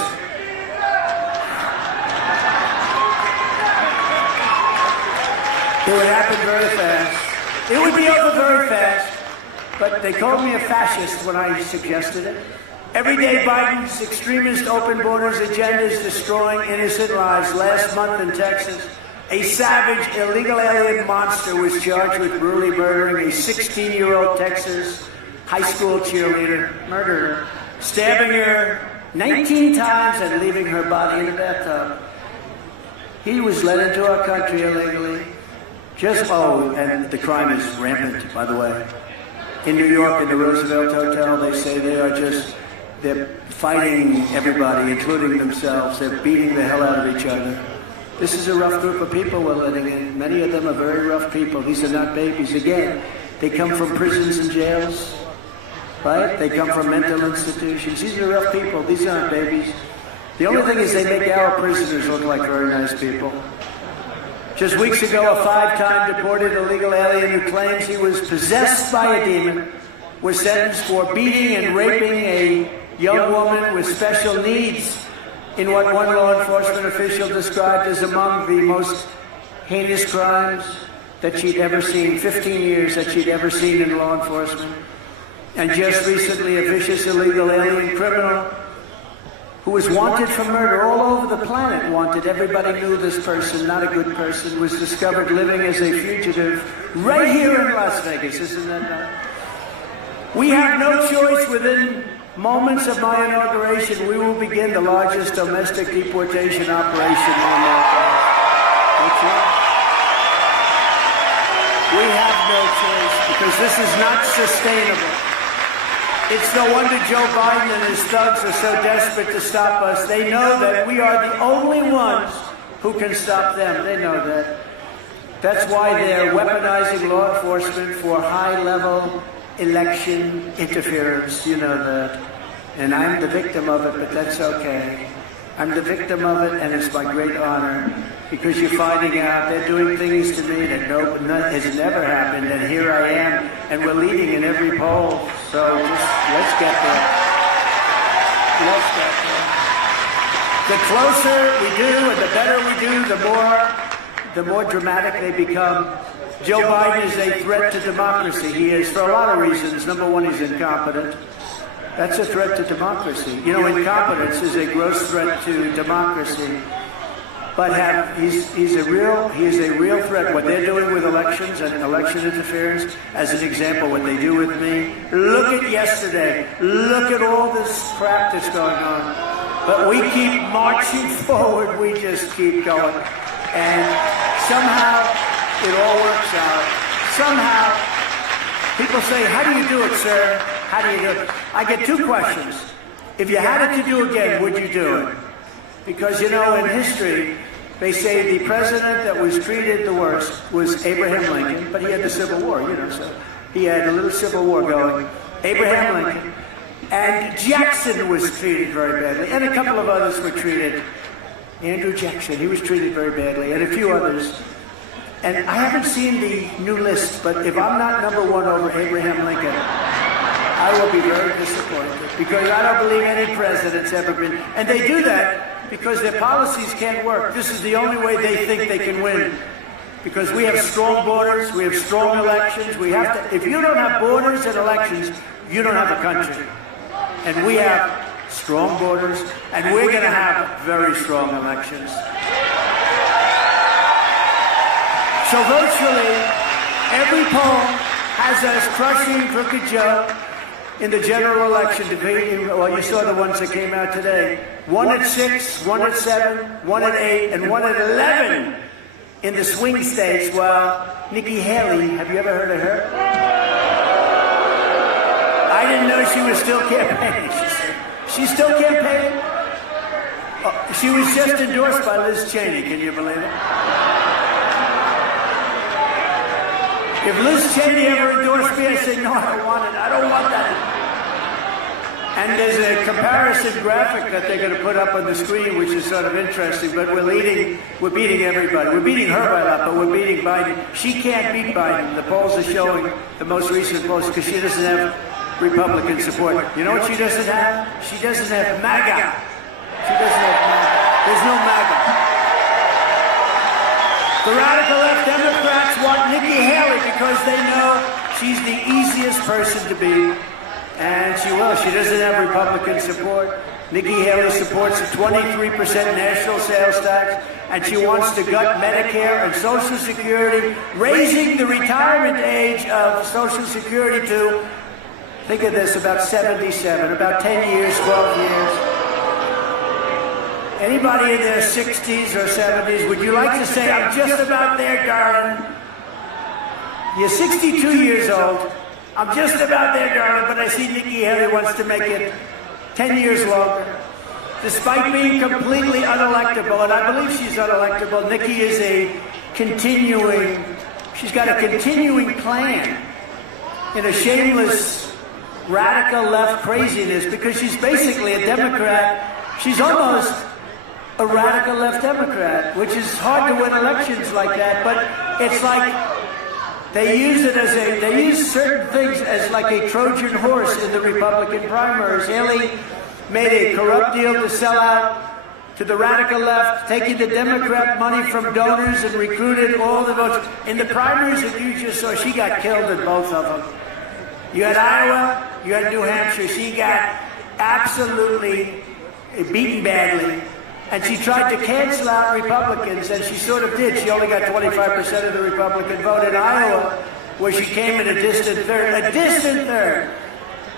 It would happen very fast. It would be over very fast. But they called me a fascist when I suggested it. Every day, Biden's extremist open borders agenda is destroying innocent lives. Last month in Texas, a savage, illegal alien monster was charged with brutally murdering a 16-year-old Texas high school cheerleader, murderer, stabbing her 19 times and leaving her body in a bathtub. He was let into our country illegally. And the crime is rampant, by the way. In New York, in the Roosevelt Hotel, they say they're fighting everybody, including themselves. They're beating the hell out of each other. This is a rough group of people we're letting in. Many of them are very rough people. These are not babies. Again, they come from prisons and jails, right? They come from mental institutions. These are rough people. These aren't babies. The only thing is they make our prisoners look like very nice people. Just weeks ago, a 5-time deported illegal alien who claims he was possessed by a demon was sentenced for beating and raping a young woman with special needs in what one law enforcement official described as among the most heinous crimes that she'd ever seen, 15 years that she'd ever seen in law enforcement. And just recently, a vicious illegal alien criminal who was wanted for murder all over the planet, wanted. Everybody knew this person, not a good person, was discovered living as a fugitive right here in Las Vegas. Isn't that nice? We have no choice. Within moments of my inauguration, we will begin the largest domestic deportation operation in America. That's right. We have no choice because this is not sustainable. It's no wonder Joe Biden and his thugs are so desperate to stop us. They know that we are the only ones who can stop them. They know that. That's why they're weaponizing law enforcement for high-level election interference. You know that. And I'm the victim of it, but that's okay. I'm the victim of it, and it's my great honor, because you're finding out they're doing things to me that has never happened, and here I am, and we're leading in every poll. So just let's get there. Let's get there. The closer we do, and the better we do, the more dramatic they become. Joe Biden is a threat to democracy. He is, for a lot of reasons. Number one, he's incompetent. That's a threat to democracy. You know, incompetence is a gross threat to democracy. But he is a real threat. What they're doing with elections and election interference, as an example, what they do with me. Look at yesterday. Look at all this crap that's going on. But we keep marching forward. We just keep going. And somehow it all works out. Somehow. People say, how do you do it, sir? How do you do it? I get two questions. If you had it to do again, would you do it? Because, you know, in history, they say the president that was treated the worst was Abraham Lincoln, but he had the Civil War, you know, so he had a little Civil War going. Abraham Lincoln. And Jackson was treated very badly, and a couple of others were treated. Andrew Jackson, he was treated very badly, and a few others. And I haven't seen the new list, but if I'm not number one over Abraham Lincoln, I will be very disappointed, because I don't believe any president's ever been. And they do that because their policies can't work. This is the only way they think they can win. Because we have strong borders, we have strong elections, we have to, if you don't have borders and elections, you don't have a country. And we have strong borders, and we're going to have very strong elections. So virtually every poll has us crushing Crooked Joe in the general election, defeating, well, you saw the ones that came out today. 1 at 6, 1 at 7, 1 at 8, and 1 at 11 in the swing states, while Nikki Haley, have you ever heard of her? I didn't know she was still campaigning. She's still campaigning? Oh, she was just endorsed by Liz Cheney, can you believe it? If Liz Cheney ever endorsed me, I'd say, no, I don't want it. I don't want that. And there's a comparison graphic that they're going to put up on the screen, which is sort of interesting, but we're beating everybody. We're beating her by a lot, but we're beating Biden. She can't beat Biden. The polls are showing, the most recent polls, because she doesn't have Republican support. You know what she doesn't have? She doesn't have MAGA. She doesn't have MAGA. There's no MAGA. The radical left Democrats want Nikki Haley because they know she's the easiest person to beat. And she will. She doesn't have Republican support. Nikki Haley supports a 23% national sales tax, and she wants to gut Medicare and Social Security, raising the retirement age of Social Security to, think of this, about 77, about 10 years, 12 years. Anybody in their 60s or 70s, would you like to say, I'm just about there, darling? You're 62 years old. I'm just about there, darling, but I see Nikki Haley wants to make it 10 years longer. Despite being completely unelectable, and I believe she's unelectable, Nikki is she's got a continuing plan in a shameless, radical left craziness, because she's basically a Democrat. She's almost a radical left Democrat, which is hard to win elections like that, but it's like they use certain things as like a Trojan horse in the Republican primaries. Haley made a corrupt deal to sell out to the radical left, taking the Democrat money from donors and recruited all the votes. In the primaries that you just saw, she got killed in both of them. You had Iowa, you had New Hampshire. She got absolutely beaten badly. And she tried to cancel out Republicans, and she sort of did. She only got 25% of the Republican vote in Iowa, where she came in a distant third. A distant third.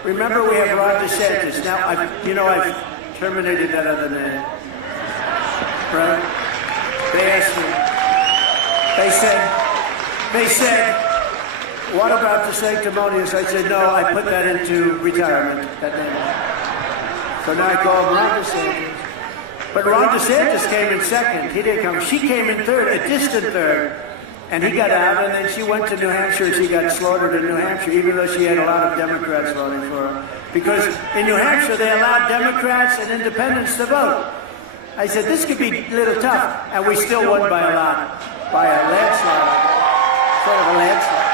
Remember, we have Ron DeSantis. Now, I've terminated that other man. Right? They asked me. They said, what about the sanctimonious? I said, no, I put that into retirement. That name. So now I call him Ron DeSantis. But Ron DeSantis came in second. He didn't come. She came in third, a distant third. And he got out, and then she went to New Hampshire, and she got slaughtered in New Hampshire, even though she had a lot of Democrats voting for her. Because in New Hampshire, they allowed Democrats and independents to vote. I said, this could be a little tough. And we still won by a lot, by a landslide, sort of a landslide.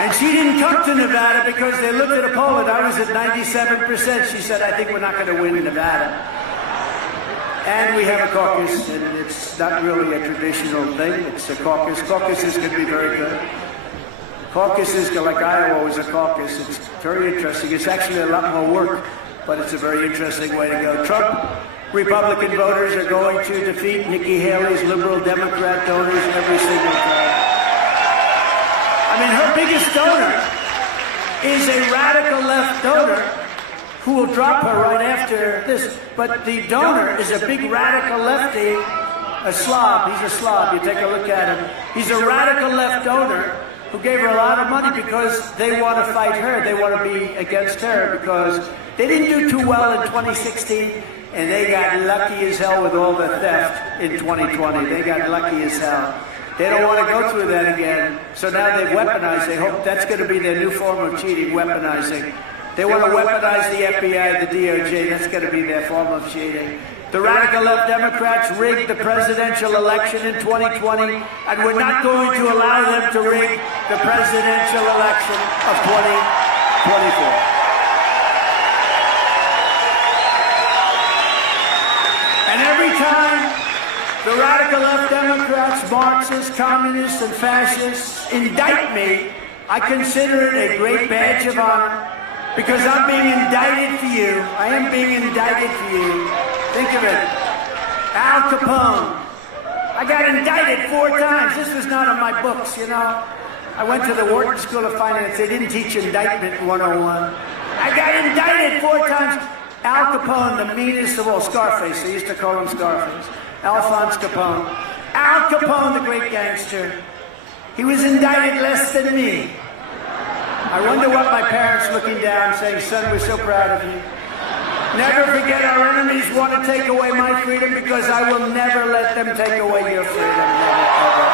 And she didn't come to Nevada because they looked at a poll and I was at 97%. She said, I think we're not going to win Nevada. And we have a caucus, and it's not really a traditional thing. It's a caucus. Caucuses can be very good. Caucuses, like Iowa was a caucus. It's very interesting. It's actually a lot more work, but it's a very interesting way to go. Trump Republican voters are going to defeat Nikki Haley's liberal Democrat donors every single time. I mean, her biggest donor is a radical left donor who will drop her right after this. But the donor is a big radical lefty, a slob. He's a slob. You take a look at him. He's a radical left donor who gave her a lot of money because they want to fight her. They want to be against her because they didn't do too well in 2016, and they got lucky as hell with all the theft in 2020. They got lucky as hell. They don't want to go through that again. So now they've weaponized. They hope that's going to be their new form of cheating, weaponizing. They want to weaponize the FBI, the DOJ. That's going to be their form of cheating. The radical left Democrats rigged the presidential election in 2020, and we're not going to allow them to rig the presidential election of 2024. And every time the radical left Democrats, Marxists, communists, and fascists indict me, I consider it a great badge of honor because I'm being indicted for you. I am being indicted for you. Think of it. Al Capone, I got indicted 4 times. This was not in my books, you know. I went to the Wharton School of Finance. They didn't teach indictment 101. I got indicted 4 times. Al Capone, the meanest of all, Scarface. They used to call him Scarface. Alphonse Capone. Al Capone, the great gangster. He was indicted less than me. I wonder what my parents looking down saying, son, we're so proud of you. Never forget our enemies want to take away my freedom because I will never let them take away your freedom. Never, ever.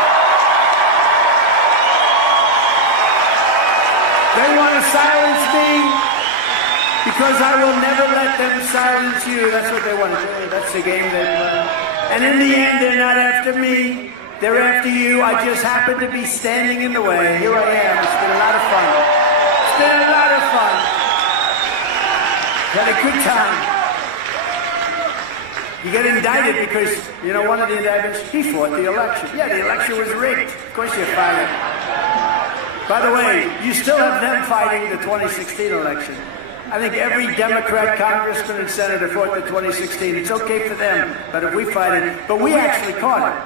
They want to silence me because I will never let them silence you. That's what they want to do. That's the game they play. And in the end, they're not after me. They're after you. I just happen to be standing in the way. Here I am. It's been a lot of fun. It's been a lot of fun. Had a good time. You get indicted because, you know, one of the indictments, he fought the election. Yeah, the election was rigged. Of course you're fired. By the way, you still have them fighting the 2016 election. I think every Democrat, congressman, and senator fought the 2016. It's okay for them, but if we fight it, but we actually caught it.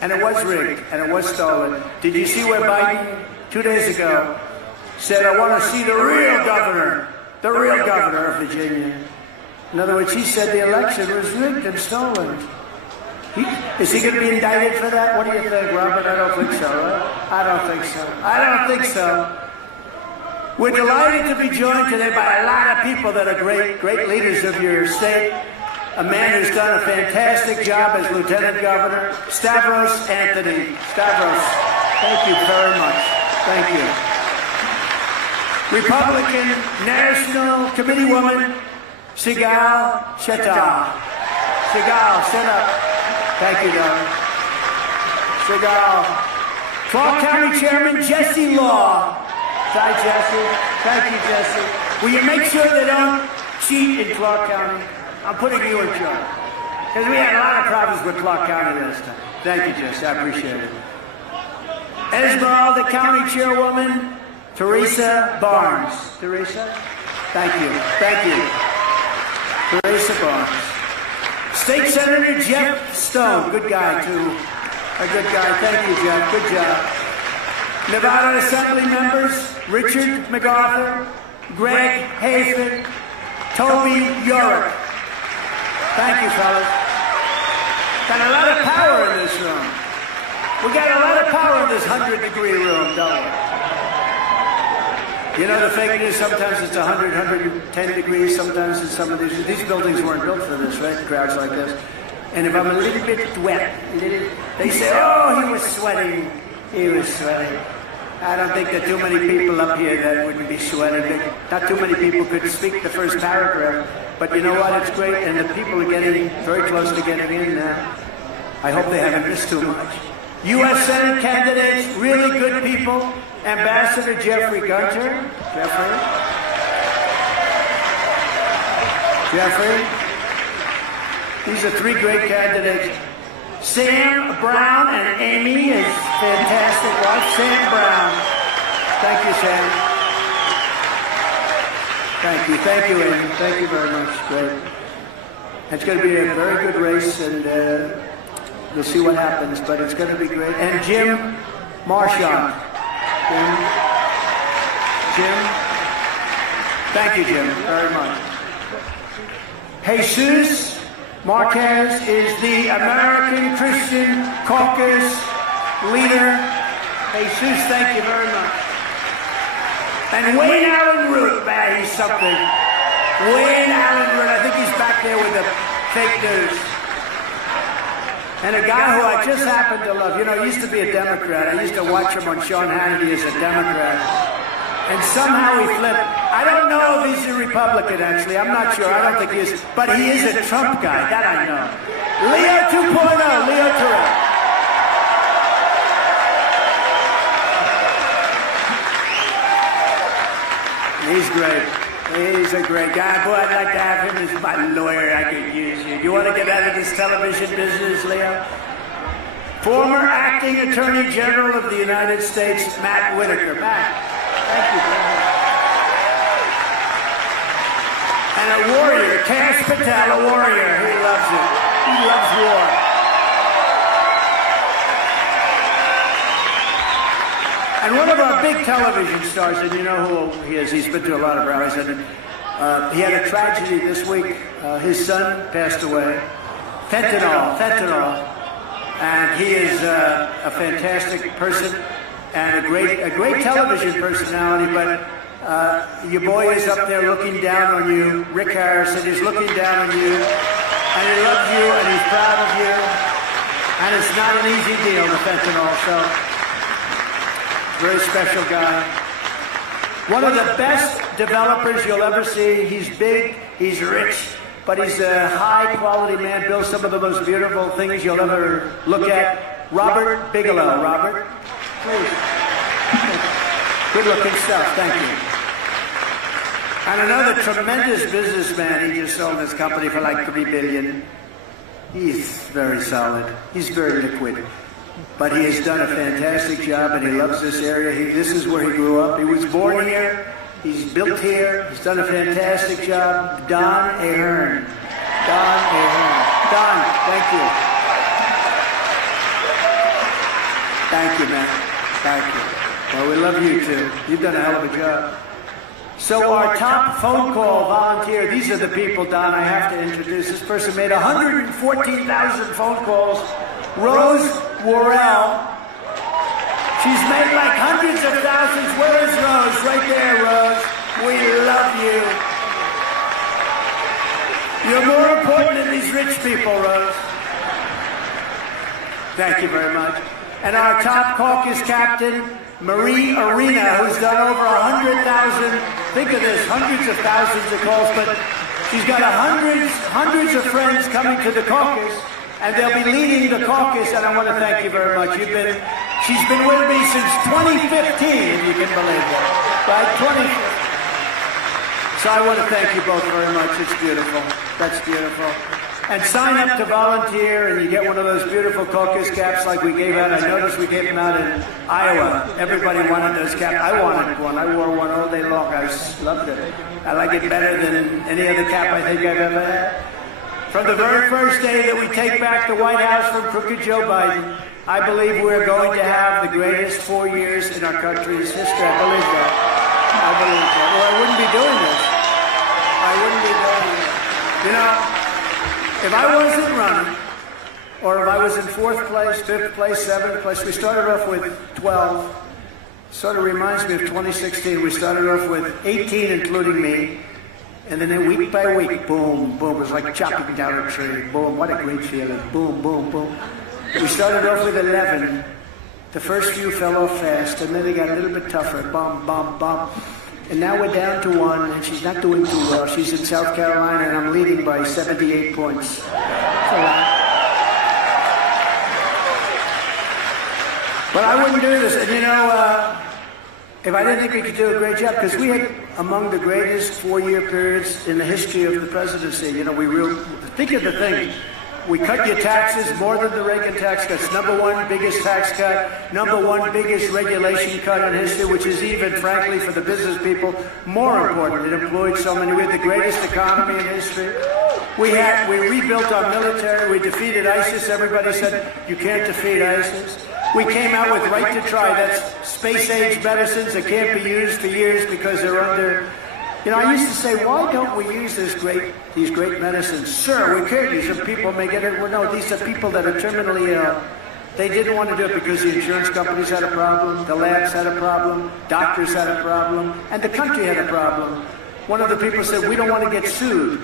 And it was rigged, and it was stolen. Did you see where Biden, 2 days ago, said, I want to see the real governor of Virginia. In other words, he said the election was rigged and stolen. Is he going to be indicted for that? What do you think, Robert? I don't think so. I don't think so. I don't think so. We're delighted to be joined today by a lot of people that are great leaders of your state. A man who's done a fantastic job as Lieutenant Governor, Stavros Anthony. Stavros, thank you very much. Thank you. Republican National Committee woman, Sigal Shettar. Sigal, sit up. Thank you, darling. Sigal. Clark County Chairman Jesse Law. Hi, Jesse. Thank you, Jesse. Will you make sure they don't cheat in Clark County? I'm putting you in charge. Because we had a lot of problems with Clark County last time. Thank you, Jesse. I appreciate it. Esmeralda County Chairwoman, Teresa Barnes. Teresa? Thank you. Thank you. Teresa Barnes. State Senator Jeff Stone. Good guy, too. A good guy. Thank you, Jeff. Good job. Nevada Assembly members, Richard MacArthur, Greg Hayford, Toby Yorick. Thank you, fellas. Got a lot of power in this room. We got a lot of power in this 100-degree room, don't we? You know the fake news, sometimes it's 100, 110 degrees, sometimes it's some of these buildings weren't built for this, right? Crowds like this. And if I'm a little bit wet, they say, oh, he was sweating. He was sweating. I don't think there are too many people up here that wouldn't be sweating. Not too many people could speak the first paragraph. But you know what? It's great, and the people are getting very close to getting in now. I hope they haven't missed too much. U.S. Senate candidates, really good people. Ambassador Jeffrey Gunter. Jeffrey. These are 3 great candidates. Sam Brown and Amy is fantastic wife. Sam Brown. Thank you, Sam. Thank you, Amy. Thank you very much. Great. It's going to be a very good race, and we'll see what happens, but it's going to be great. And Jim Marchand. Jim. Thank you, Jim, very much. Jesus Marquez is the American Christian Caucus leader. Jesus, thank you very much. And Wayne Allen Root, man, he's something. Wayne Allen Root, I think he's back there with the fake news. And a guy who I just happen to love. You know, he used to be a Democrat. I used to watch him on Sean Hannity as a Democrat. And somehow he flipped. I don't know if he's a Republican, actually. I'm not sure. I don't think he is. But he is a Trump guy. That I know. Leo 2.0, Leo Terrell. He's great. He's a great guy. Boy, I'd like to have him as my lawyer. I could use you. You want to get out of this television business, Leo? Former acting Attorney General of the United States, Matt Whitaker. Matt, thank you. And a warrior, Cash Patel, a warrior. He loves it. He loves war. And one of our big television stars, and you know who he is, he's been to a lot of rallies, and he had a tragedy this week. His son passed away. Fentanyl. And he is a fantastic person and a great television personality, but your boy is up there looking down on you. Rick Harrison is looking down on you, and he loves you, and he's proud of you. And it's not an easy deal, the fentanyl, so very special guy. One of the best developers you'll ever see. He's big, he's rich, but he's a high-quality man, builds some of the most beautiful things you'll ever look at. Robert Bigelow. Robert, please. Good-looking stuff, thank you. And another tremendous businessman. He just sold his company for like $3 billion. He's very solid. He's very liquid. But he has done a fantastic job, and he loves this area. This is where he grew up. He was born here. He's built here. He's done a fantastic job. Don Ahern. Don Ahern. Don, thank you. Thank you, man. Thank you. Well, we love you, too. You've done a hell of a job. So our top phone call volunteer, these are the people, Don, I have to introduce. This person made 114,000 phone calls. Rose Worrell. She's made like hundreds of thousands. Where is Rose? Right there, Rose. We love you. You're more important than these rich people, Rose. Thank you very much. And our top caucus captain, Marie Arena, who's done over 100,000, think of this, hundreds of thousands of calls, but she's got hundreds of friends coming to the caucus, and they'll be leading the caucus, and I want to thank you very much. She's been with me since 2015, if you can believe that, right? So I want to thank you both very much. It's beautiful. That's beautiful. And sign up to volunteer, and you get one of those beautiful caucus caps like we gave out. I noticed we gave them out in Iowa. Everybody wanted those caps. I wanted one. I wore one all day long. I loved it. I like it better than any other cap I think I've ever had. From the very first day that we take back the White House from crooked Joe Biden, I believe we're going to have the greatest 4 years in our country's history. I believe that. I believe that. Or I wouldn't be doing this. I wouldn't be doing this. You know, if I wasn't running, or if I was in 4th place, 5th place, 7th place, we started off with 12. Sort of reminds me of 2016. We started off with 18, including me. And then week by week, boom, boom. It was like chopping down a tree. Boom, what a great feeling. Boom, boom, boom. We started off with 11. The first few fell off fast, and then they got a little bit tougher. Bum, bum, bum. And now we're down to 1, and she's not doing too well. She's in South Carolina, and I'm leading by 78 points. That's a lot. But I wouldn't do this. And you know, if I didn't think we could do a great job, because we had among the greatest 4-year periods in the history of the presidency. You know, think of the thing. We cut your taxes more than the Reagan tax cuts. #1 biggest tax cut, #1 biggest regulation cut in history, which is even, frankly, for the business people, more important. It employed so many. We had the greatest economy in history. We rebuilt our military. We defeated ISIS. Everybody said, you can't defeat ISIS. We came out with right to try. That's space-age medicines that can't be used for years because they're under... You know, I used to say, why don't we use these great medicines? Sir, we can't use them. People may get it. Well, no, these are people that are terminally ill. They didn't want to do it because the insurance companies had a problem, the labs had a problem, doctors had a problem, and the country had a problem. One of the people said, we don't want to get sued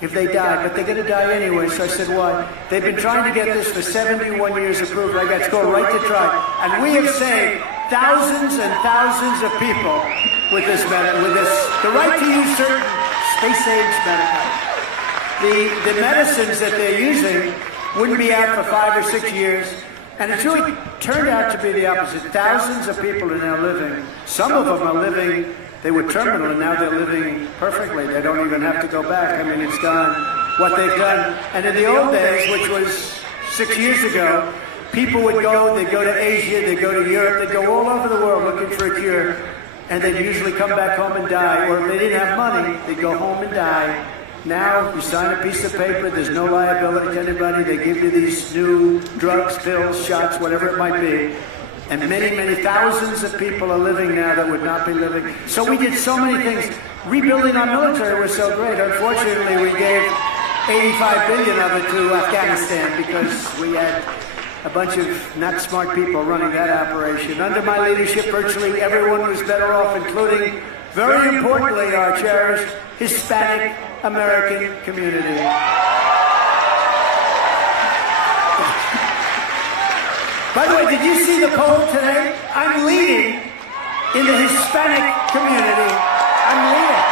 if they die, but they're going to die anyway. So I said, why? They've been trying to get this for 71 years approved. I got to go right to try. And we have saved thousands and thousands of people with this, the right to use certain space-age medicines. The medicines that they're using wouldn't be out for 5 or 6 years, and it's really turned out to be the opposite. Thousands of people are now living. Some of them are living, they were terminal, and now they're living perfectly. They don't even have to go back. I mean, it's gone, what they've done. And in the old days, which was 6 years ago, people would go, they'd go to Asia, they'd go to Europe, they'd go all over the world looking for a cure, and they'd usually come back home and die. Or if they didn't have money, they'd go home and die. Now, you sign a piece of paper, there's no liability to anybody, they give you these new drugs, pills, shots, whatever it might be, And many, many thousands of people are living now that would not be living. So we did so many things. Rebuilding our military was so great. Unfortunately, we gave 85 billion of it to Afghanistan because we had a bunch of not smart people running that operation. Under my leadership, virtually everyone was better off, including, very importantly, our cherished Hispanic American community. By the way, did you see the poll today? I'm leading in the Hispanic community. I'm leading.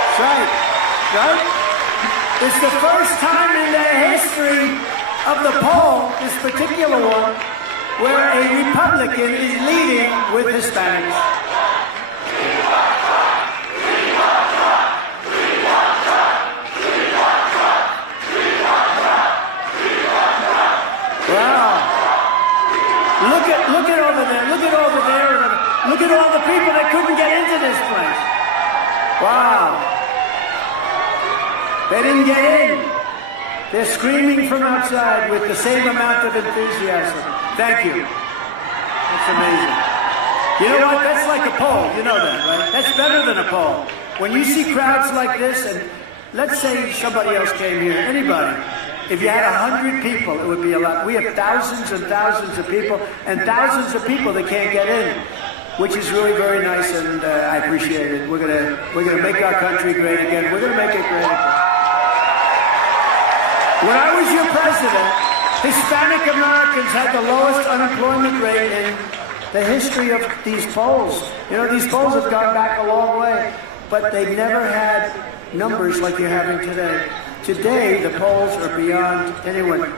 That's right. Right? It's the first time in the history of the poll, this particular one, where a Republican is leading with Hispanics. Look at over there. Look at over there. Look at all the people that couldn't get into this place. Wow. They didn't get in. They're screaming from outside with the same amount of enthusiasm. Thank you. That's amazing. You know what? That's like a poll. You know that, right? That's better than a poll. When you see crowds like this, and let's say somebody else came here, anybody. If you had 100 people, it would be a lot. We have thousands and thousands of people, and thousands of people that can't get in, which is really very nice, and I appreciate it. We're gonna make our country great again. We're gonna make it great again. When I was your president, Hispanic Americans had the lowest unemployment rate in the history of these polls. You know, these polls have gone back a long way, but they've never had numbers like you're having today. Today, the polls are beyond anyone.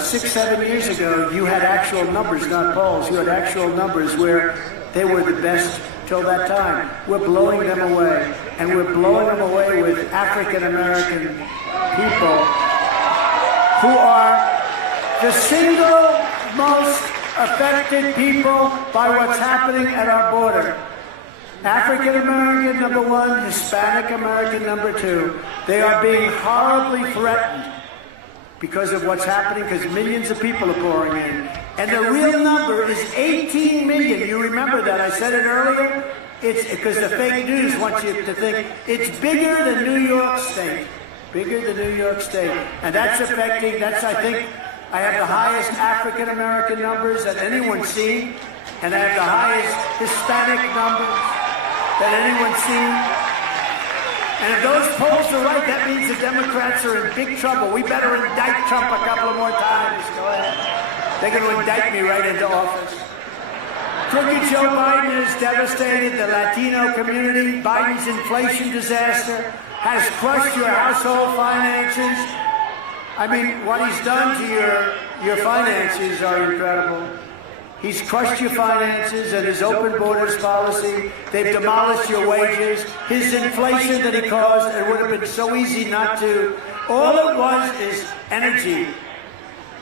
6, 7 years ago, you had actual numbers, not polls. You had actual numbers where they were the best till that time. We're blowing them away. And we're blowing them away with African-American people who are the single most affected people by what's happening at our border. African-American, number one, Hispanic-American, number two. They are being horribly threatened because of what's happening, because millions of people are pouring in. And the real number is 18 million. You remember that? I said it earlier. It's because the fake news wants you to think it's bigger than New York State. Bigger than New York State. And that's affecting, I think, I have the highest African-American numbers that anyone's seen. And I have the highest Hispanic numbers that anyone's seen. And if those polls are right, that means the Democrats are in big trouble. We better indict Trump a couple of more times. Go ahead. They're going to indict me right into office. Crooked Joe Biden has devastated the Latino community. Biden's inflation disaster has crushed your household finances. I mean, what he's done to your finances are incredible. He's crushed your finances and his open borders policy. They've demolished your wages. His inflation that he caused, it would have been so easy not to. All it was is energy.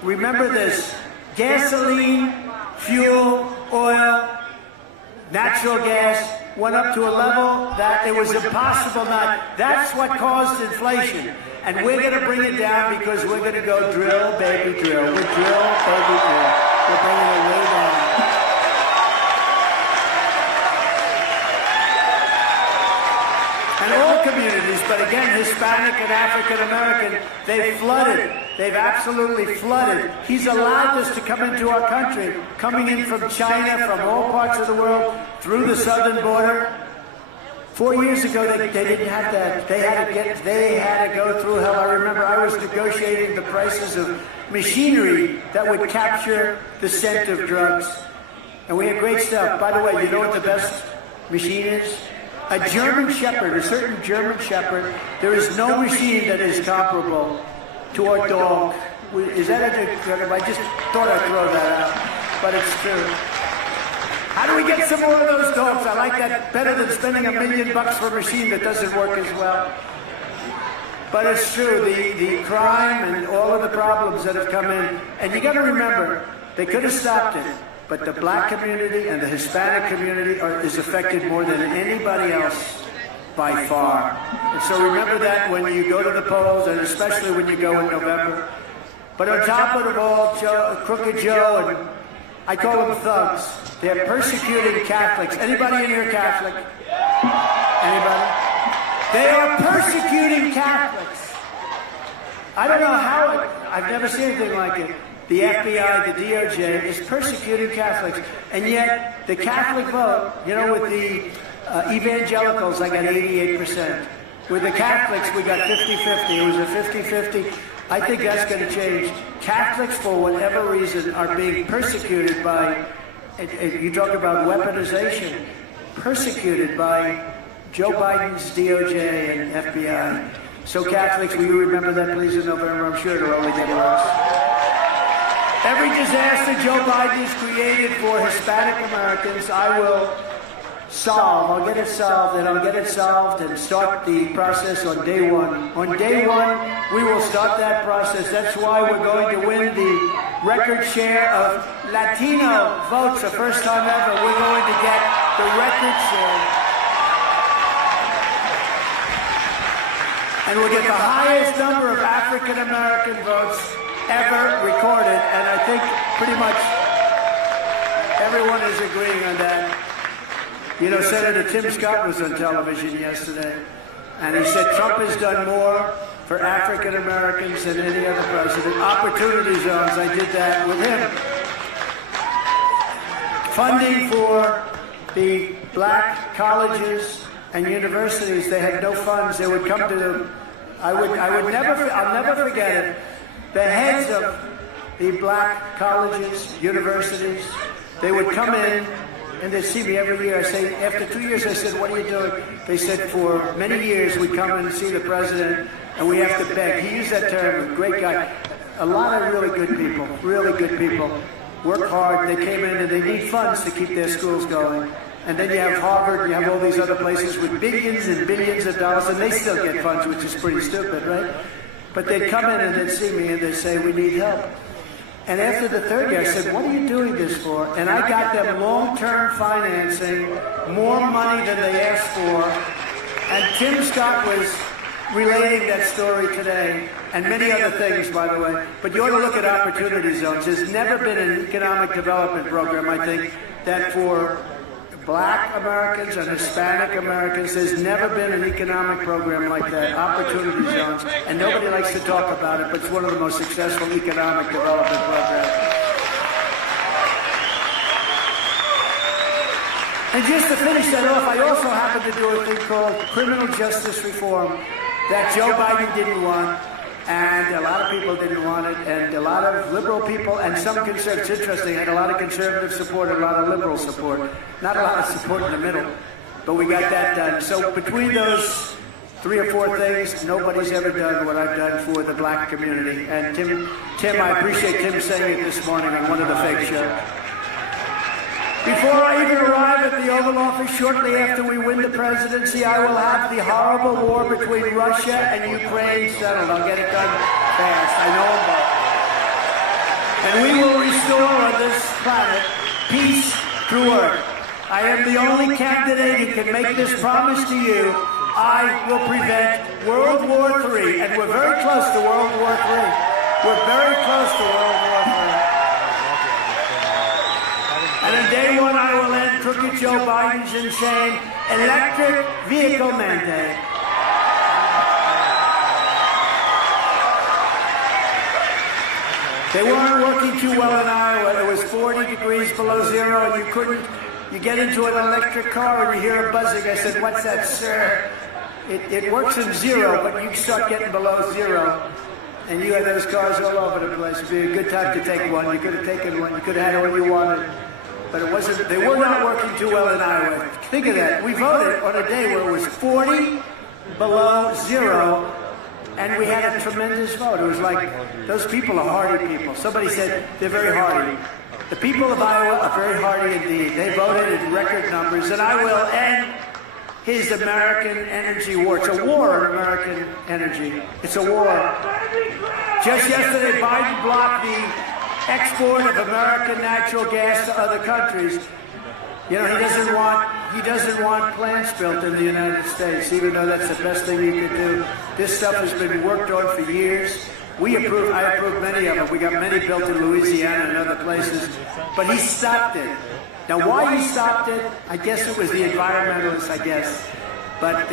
Remember this. Gasoline, fuel, oil, natural gas went up to a level that it was impossible not. That's what caused inflation. And we're going to bring it down because we're going to go drill, baby, drill. We're drill, baby, drill. We're bringing it way down. And all communities, but again, Hispanic and African American, they've flooded. They've absolutely flooded. He's allowed us to come into our country, coming in from China, from all parts of the world, through the southern border. 4 years ago, they didn't have that. They had to go through hell. I remember I was negotiating the prices of machinery that would capture the scent of drugs. And we had great stuff. By the way, you know what the best machine is? A German Shepherd, a certain German Shepherd. There is no machine that is comparable to our dog. Is that a... I just thought I'd throw that out, but it's true. How do we get some more of those dogs? I like that better than spending $1 million for a machine that doesn't work as well. But it's true, the crime and all of the problems that have come in. And you got to remember, they could have stopped it, but the black community and the Hispanic community is affected more than anybody else by far. And so remember that when you go to the polls, and especially when you go in November. But on top of it all, Crooked Joe and I call them thugs. They're persecuting Catholics. Anybody in here Catholic? Anybody? They are persecuting Catholics. I don't know how I've never seen anything like it. The FBI, the DOJ is persecuting Catholics. And yet, the Catholic vote, you know, with the evangelicals, I got 88%. With the Catholics, we got 50-50. It was a 50-50. I think that's going to change. Catholics, for whatever reason, are being persecuted by, you talk about weaponization, persecuted by Joe Biden's DOJ and FBI. So Catholics, will you remember that, please, in November? I'm sure it'll only get worse. Every disaster Joe Biden has created for Hispanic Americans, I will solve. I'll get it solved, and I'll get it solved and start the process on day one. On day one, we will start that process. That's why we're going to win the record share of Latino votes, the first time ever. We're going to get the record share. And we'll get the highest number of African American votes ever recorded. And I think pretty much everyone is agreeing on that. You know, Senator Tim Scott was on television yesterday, and he said Trump has done more for African Americans than any other president. Opportunity zones, I did that with him. Funding for the black colleges and universities, they had no funds. They would come to them. I'll never forget it. The heads of the black colleges, universities, they would come in and they'd see me every year. I say, after 2 years, I said, what are you doing? They said, for many years, we come in and see the president, and we have to beg. He used that term, great guy. A lot of really good people, work hard. They came in and they need funds to keep their schools going. And then you have Harvard, you have all these other places with billions and billions of dollars, and they still get funds, which is pretty stupid, right? But they'd come in and they'd see me and they'd say, we need help. And after the third year, I said, what are you doing this for? And I got them long-term financing, more money than they asked for. And Tim Scott was relating that story today, and many other things, by the way. But you ought to look at opportunity zones. There's never been an economic development program, I think, that for black Americans and Hispanic Americans, there's never been an economic program like that, opportunity zones, and nobody likes to talk about it, but it's one of the most successful economic development programs. And just to finish that off, I also happen to do a thing called criminal justice reform that Joe Biden didn't want, and a lot of people didn't want it, and a lot of liberal people and some conservatives. It's interesting, had a lot of conservative support and a lot of liberal support. Not a lot of support in the middle, but we got that done. So between those 3 or 4 things, nobody's ever done what I've done for the black community. And Tim, I appreciate Tim saying it this morning on one of the fake shows. Before I even arrive at the Oval Office, shortly after we win the presidency, I will have the horrible war between Russia and Ukraine settled. I'll get it done fast. I know about it. And we will restore on this planet peace through earth. I am the only candidate who can make this promise to you. I will prevent World War III, and we're very close to World War III. We're very close to World War III. And on day one, I will end crooked Joe Biden's insane electric vehicle mandate. They weren't working too well in Iowa. It was 40 degrees below zero, and you get into an electric car and you hear a buzzing. I said, what's that, sir? It works in zero, but you start getting below zero. And you had those cars all over the place. It'd be a good time to take one. You could have taken one. You could have had it when you wanted. But it wasn't. They were not working too well in Iowa. Think of that. We voted on a day where it was 40 below zero, and we had a tremendous vote. It was like, those people are hardy people. Somebody said they're very hardy. The people of Iowa are very hardy indeed. They voted in record numbers, and I will end his American energy war. It's a war on American energy. It's a war. Just yesterday, Biden blocked the export of American natural gas to other countries. You know, he doesn't want plants built in the United States, even though that's the best thing you could do. This stuff has been worked on for years. I approved many of them. We got many built in Louisiana and other places. But he stopped it. Now, why he stopped it, I guess it was the environmentalists, I guess. But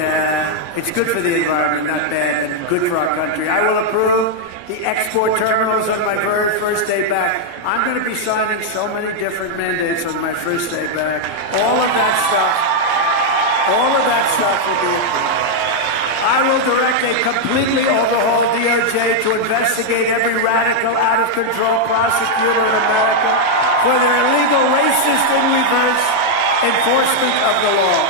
it's good for the environment, not bad, and good for our country. I will approve the export terminals on my very first day back. I'm going to be signing so many different mandates on my first day back. All of that stuff will be approved. I will direct a completely overhauled DOJ to investigate every radical, out-of-control prosecutor in America for their illegal, racist, in reverse enforcement of the law.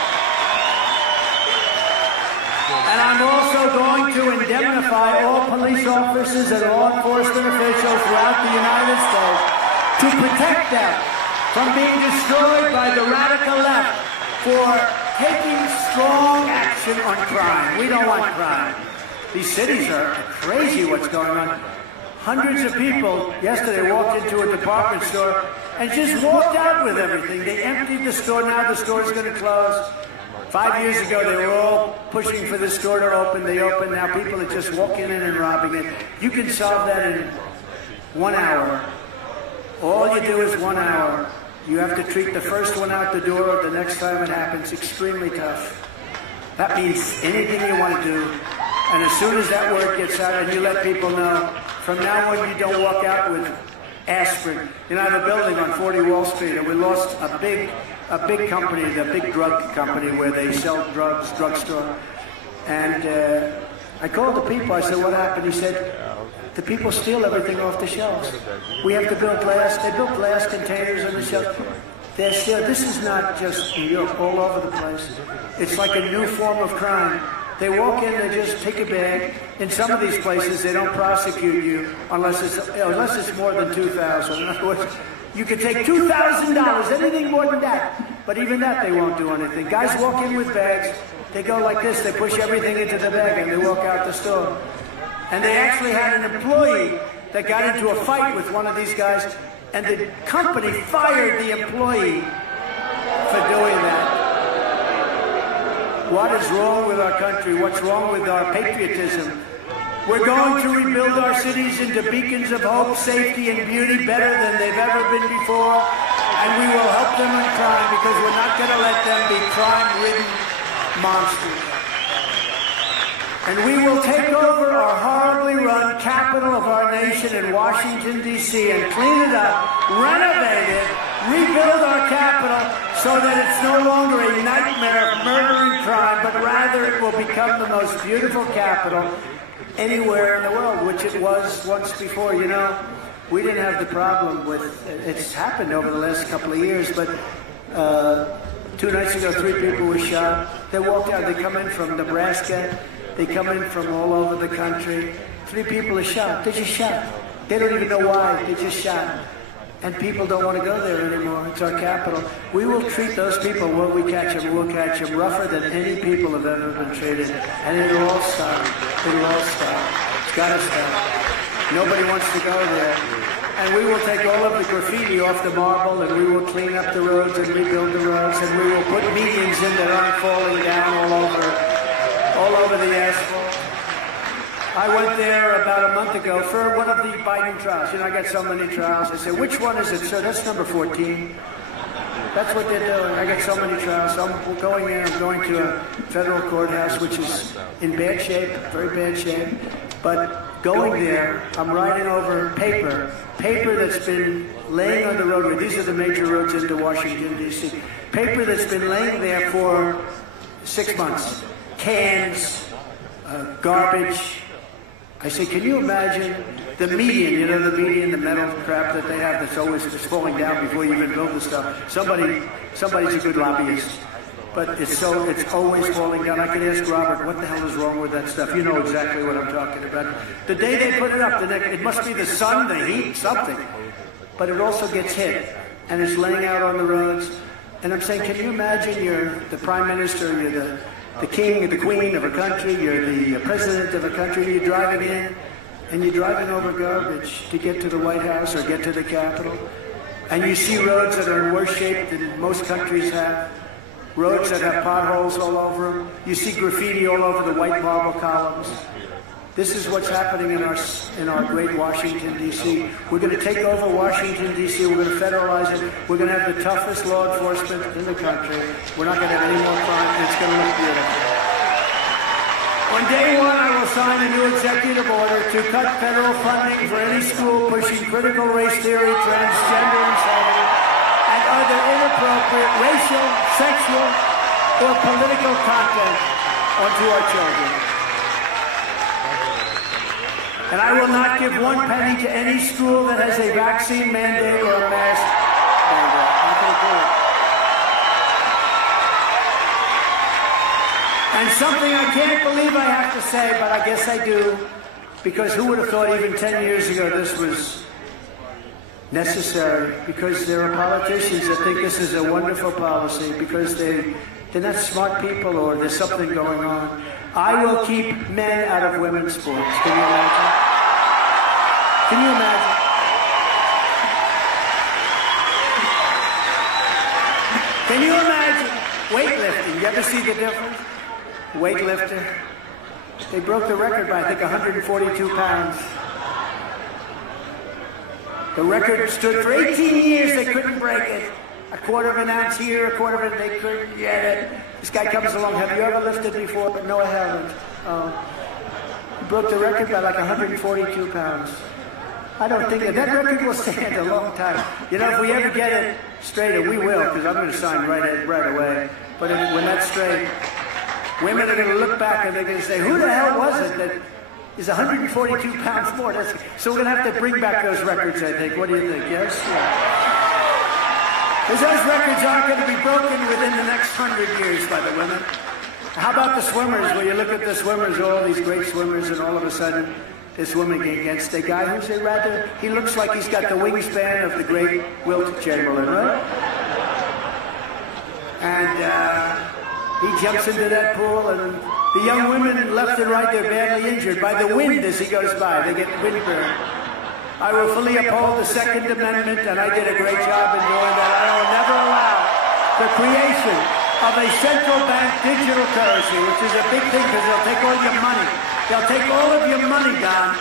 And I'm also going to indemnify all police officers and law enforcement officials throughout the United States to protect them from being destroyed by the radical left for taking strong action on crime. We don't want crime. These cities are crazy what's going on. Hundreds of people yesterday walked into a department store and just walked out with everything. They emptied the store. Now the store's going to close. 5 years ago, they were all pushing for the store to open. They open. Now people are just walking in and robbing it. You can solve that in 1 hour. All you do is 1 hour. You have to treat the first one out the door the next time it happens. Extremely tough. That means anything you want to do. And as soon as that word gets out and you let people know, from now on you don't walk out with aspirin. You know, I have a building on 40 Wall Street, and we lost a big company, the big drug company where they sell drugs, drugstore. And I called the people. I said, what happened? He said, the people steal everything off the shelves. We have to build glass. They built glass containers on the shelf. They're still, this is not just New York, all over the place. It's like a new form of crime. They walk in, they just take a bag. In some of these places, they don't prosecute you unless it's more than $2,000. In other words, you can take $2,000, anything more than that. But even that, they won't do anything. Guys walk in with bags. They go like this. They push everything into the bag, and they walk out the store. And they actually had an employee that got into a fight with one of these guys, and the company fired the employee for doing that. What is wrong with our country? What's wrong with our patriotism? We're going to rebuild our cities into beacons of hope, safety, and beauty better than they've ever been before. And we will help them in crime because we're not going to let them be crime-ridden monsters. And we will take over our horribly run capital of our nation in Washington, D.C. and clean it up, renovate it, rebuild our capital so that it's no longer a nightmare of murdering crime, but rather it will become the most beautiful capital anywhere in the world, which it was once before. You know, we didn't have the problem with, it's happened over the last couple of years, but 2 nights ago, 3 people were shot. They walked out, they come in from Nebraska, they come in from all over the country. 3 people are shot. They just shot. They don't even know why. They just shot. And people don't want to go there anymore. It's our capital. We will treat those people when we catch them. We'll catch them rougher than any people have ever been treated. And it'll all stop. It'll all stop. It's got to stop. Nobody wants to go there. And we will take all of the graffiti off the marble, and we will clean up the roads and rebuild the roads, and we will put medians in that aren't falling down all over the asphalt. I went there about a month ago for one of the Biden trials. You know, I got so many trials. I said, which one is it, sir? That's number 14. That's what they're doing. I got so many trials. So I'm going in. I'm going to a federal courthouse, which is in bad shape, very bad shape. But going there, I'm writing over paper that's been laying on the roadway. These are the major roads into Washington, D.C. Paper that's been laying there for 6 months. Cans, garbage. I say, can you imagine the median, you know, the median, the metal crap that they have that's always just falling down before you even build the stuff. Somebody's a good lobbyist, but it's always falling down. I could ask Robert, what the hell is wrong with that stuff? You know exactly what I'm talking about. The day they put it up, it must be the sun, the heat, something. But it also gets hit, and it's laying out on the roads. And I'm saying, can you imagine you're the prime minister, you're the king or the queen of a country, you're the president of a country, and you're driving in, and you're driving over garbage to get to the White House or get to the Capitol, and you see roads that are in worse shape than most countries have, roads that have potholes all over them. You see graffiti all over the white marble columns. This is what's happening in our great Washington, D.C. We're going to take over Washington, D.C. We're going to federalize it. We're going to have the toughest law enforcement in the country. We're not going to have any more crime, and it's going to look beautiful. On day one, I will sign a new executive order to cut federal funding for any school pushing critical race theory, transgender insanity, and other inappropriate racial, sexual, or political content onto our children. And I will not give one penny to any school that has a vaccine mandate or a mask mandate. I'm not going to do it. And something I can't believe I have to say, but I guess I do, because who would have thought even 10 years ago this was necessary? Because there are politicians that think this is a wonderful policy because they're not smart people or there's something going on. I will keep men out of women's sports. Can you imagine? Can you imagine? Can you imagine weightlifting? You ever see the difference? Weightlifter. They broke the record by, I think, 142 pounds. The record stood for 18 years. They couldn't break it. A quarter of an ounce here, a quarter of an, they couldn't get it. This guy comes along. Have you ever lifted before? But no, I haven't. He broke the record by like 142 pounds. I don't think that record will stand a long time. You know, if we ever get it straight, and we will, because I'm going to sign right away. But when that's straight, women are going to look back and they're going to say, who the hell was it that is 142 pounds more? So we're going to have to bring back those records, I think. What do you think? Yes? Yeah. Because those records aren't going to be broken within the next 100 years by the women. How about the swimmers? Well, you look at the swimmers, all these great swimmers, and all of a sudden, this woman against a guy who's a rather, he looks like he's got the wingspan of the great Wilt Chamberlain, right? And he jumps into that pool, and the young women left and right, they're badly injured by the wind as he goes by. They get windburn. I will fully uphold the Second Amendment, and I did a great job in doing that. I will never allow the creation of a central bank digital currency, which is a big thing because they'll take all your money. They'll take all of your money, Don,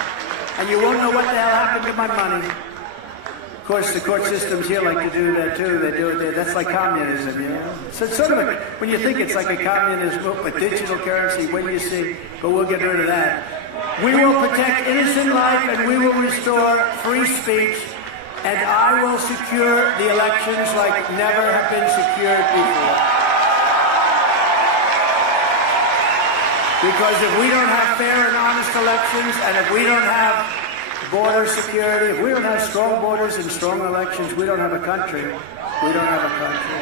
and you won't know what the hell happened to my money. Of course, the court systems here like to do that too. They do it. That's like communism, you know. So it's sort of like, when you think it's like a communist book, but digital currency, when you see, but we'll get rid of that. We will protect innocent life, and we will restore free speech, and I will secure the elections like never have been secured before. Because if we don't have fair and honest elections, and if we don't have border security, if we don't have strong borders and strong elections, we don't have a country. We don't have a country.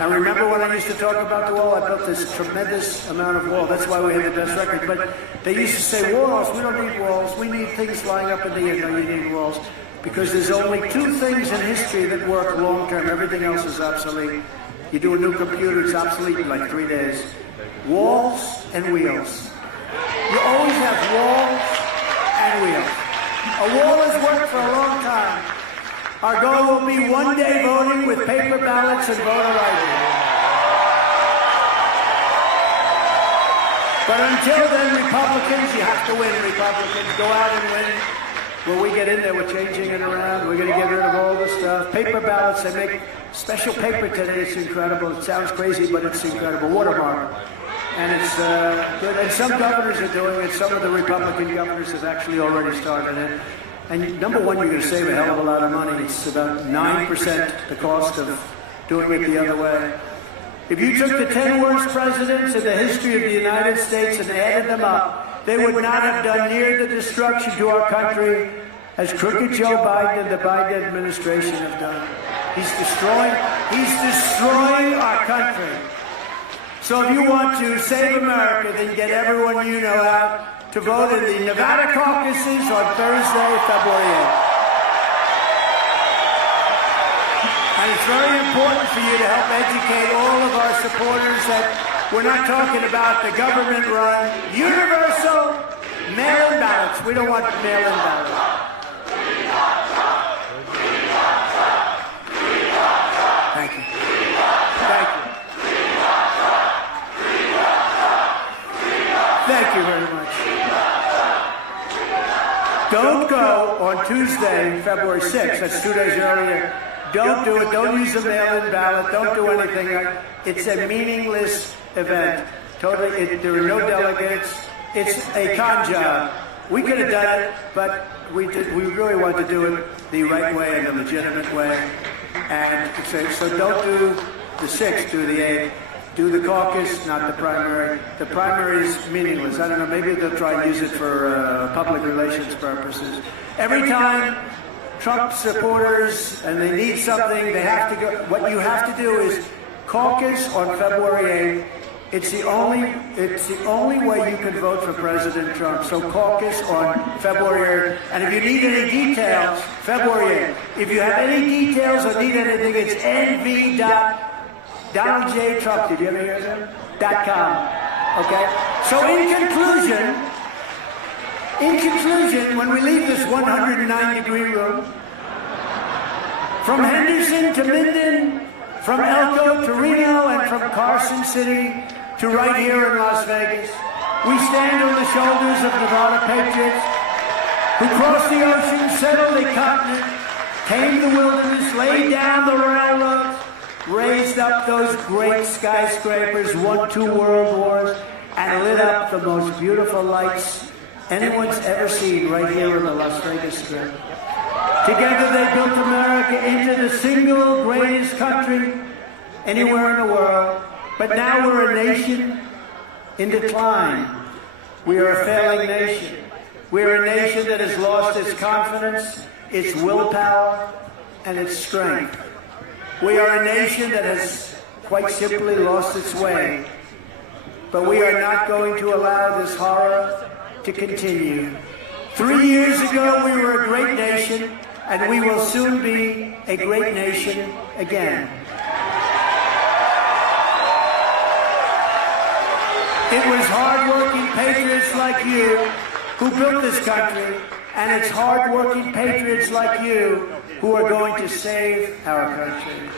Now remember when I used to talk about the wall? I built this tremendous amount of wall. That's why we have the best record. But they used to say, walls, we don't need walls. We need things flying up in the air. No, you need walls. Because there's only two things in history that work long term. Everything else is obsolete. You do a new computer, it's obsolete in like 3 days. Walls and wheels. You always have walls and wheels. A wall has worked for a long time. Our goal will be one-day voting with paper ballots and voter ID. But until then, Republicans, you have to win, Republicans. Go out and win. When we get in there, we're changing it around. We're going to get rid of all the stuff. Paper ballots, they make special paper today. It's incredible. It sounds crazy, but it's incredible. Watermark. And it's good. And some governors are doing it. Some of the Republican governors have actually already started it. And number one, you're going to save a hell of a lot of money. It's about 9% the cost of doing it the other way. If you took the 10 worst presidents in the history of the United States and added them up, they would not have done near the destruction to our country as crooked Joe Biden and the Biden administration have done. He's destroying our country. So if you want to save America, then get everyone you know out to vote in the Nevada caucuses on Thursday, February 8th. And it's very important for you to help educate all of our supporters that we're not talking about the government-run, universal mail-in ballots. We don't want mail-in ballots. Thank you. Thank you. Thank you very much. Don't go on Tuesday, February 6th. That's 2 days earlier. Don't do it. Don't use a mail-in ballot. Don't do anything. It's a meaningless event. Totally. There are no delegates. It's a con job. We could have done it, but we really want to do it the right way and the legitimate way. And so don't do the 6th, do the 8th. Do the caucus, not the primary. The primary is meaningless. I don't know, maybe they'll try and use it for public relations purposes. Every time Trump supporters, and they need something, they have to go. What you have to do is caucus on February 8th. It's the only way you can vote for President Trump. So caucus on February 8th. And if you need any details, February 8th. If you have any details or need anything, it's nv.DonaldJTrump. Did you ever hear that? .com. Okay? So in conclusion, when we leave this 109-degree room, from Henderson to Minden, from Elko to Reno, and from Carson City to right here in Las Vegas, we stand on the shoulders of Nevada patriots who crossed the ocean, settled the continent, tamed the wilderness, laid down the railroads, raised up those great skyscrapers, won 2 world wars, and lit up the most beautiful lights anyone's ever seen right here in the Las Vegas Strip. Together they built America into the single greatest country anywhere in the world. But now we're a nation in decline. We are a failing nation. We are a nation that has lost its confidence, its willpower, and its strength. We are a nation that has quite simply lost its way. But we are not going to allow this horror to continue. 3 years ago, we were a great nation, and we will soon be a great nation again. It was hard-working patriots like you who built this country, and it's hard-working patriots like you who are going to save our country.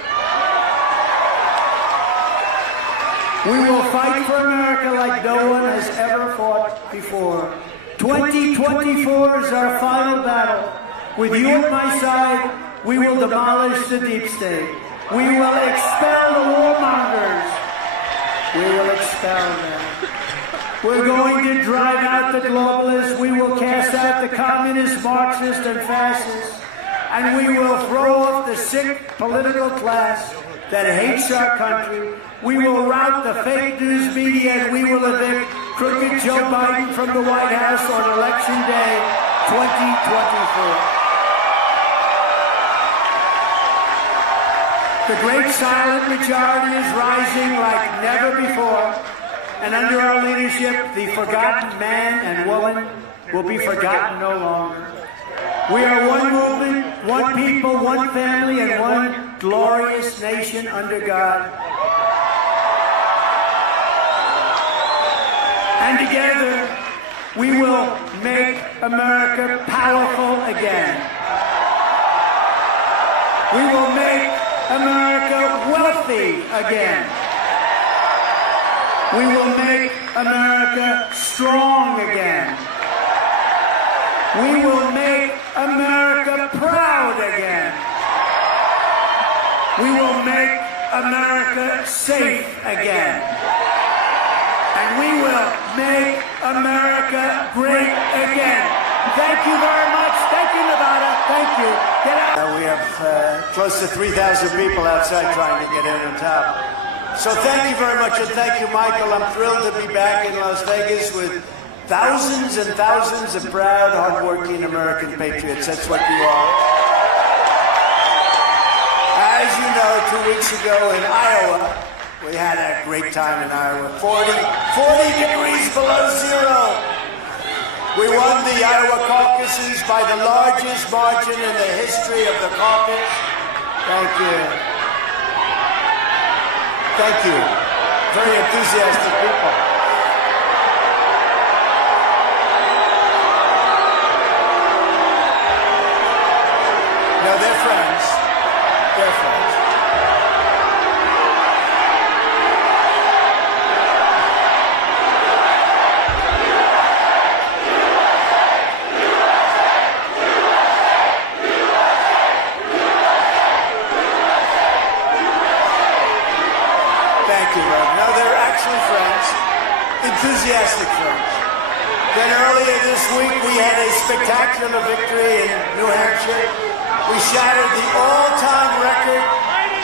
We will fight for America like no one has ever fought before. 2024 is our final battle. With you at my side, we will demolish the deep state. We will expel the warmongers. We will expel them. We're going to drive out the globalists. We will cast out the communists, Marxists, and fascists. And we will throw off the sick political class that hates our country. We will rout the fake news media, and we will evict crooked Joe Biden from the White House on Election Day 2024. The great silent majority is rising like never before. And under our leadership, the forgotten man and woman will be forgotten no longer. We are one movement, one people, one family, and one glorious nation under God. And together, we will make America powerful again. We will make America wealthy again. We will make America strong again. We will make America proud again. We will make America safe again. And we will make America great again. Thank you very much. Thank you, Nevada. Thank you. Get out. We have close to 3,000 people outside trying to get in on top. So thank you very much, and thank you, Michael. I'm thrilled to be back in Las Vegas with thousands and thousands of proud, hardworking American patriots. That's what you are. As you know, 2 weeks ago in Iowa, we had a great time in Iowa. 40 degrees below zero. We won the Iowa caucuses by the largest margin in the history of the caucus. Thank you. Thank you. Very enthusiastic people. No, they're friends. They're friends. No, they're actually friends, enthusiastic friends. Then earlier this week, we had a spectacular victory in New Hampshire. We shattered the all-time record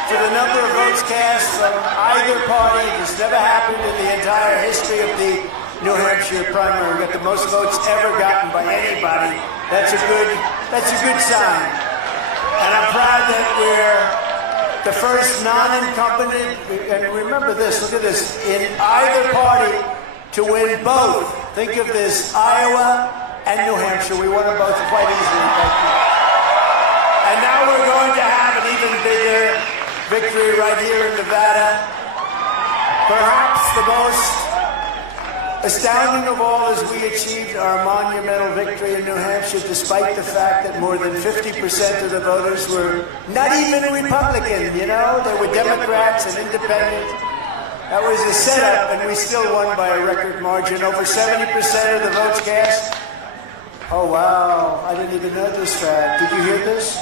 for the number of votes cast from either party. This never happened in the entire history of the New Hampshire primary. We got the most votes ever gotten by anybody. That's a good sign. And I'm proud that we're the first non-incumbent, and remember this, look at this, in either party to win both. Think of this, Iowa and New Hampshire. We won them both quite easily. And now we're going to have an even bigger victory right here in Nevada. Perhaps the most astounding of all is we achieved our monumental victory in New Hampshire despite the fact that more than 50% of the voters were not even Republican, you know? They were Democrats and independent. That was a setup, and we still won by a record margin. Over 70% of the votes cast. Oh, wow. I didn't even know this fact. Did you hear this?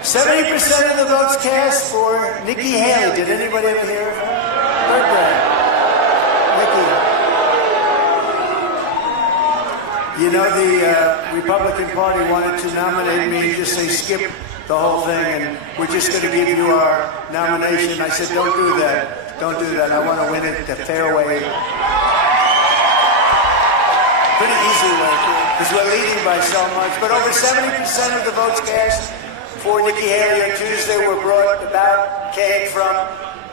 70% of the votes cast for Nikki Haley. Did anybody ever hear of her? Heard that? Nikki. You know, the Republican Party wanted to nominate me, just say skip the whole thing, and we're just going to give you our nomination. I said, don't do that. Don't do that. I want to win it the fair way. Pretty easy way, because we're leading by so much. But over 70% of the votes cast for Nikki Haley on Tuesday were brought about, came from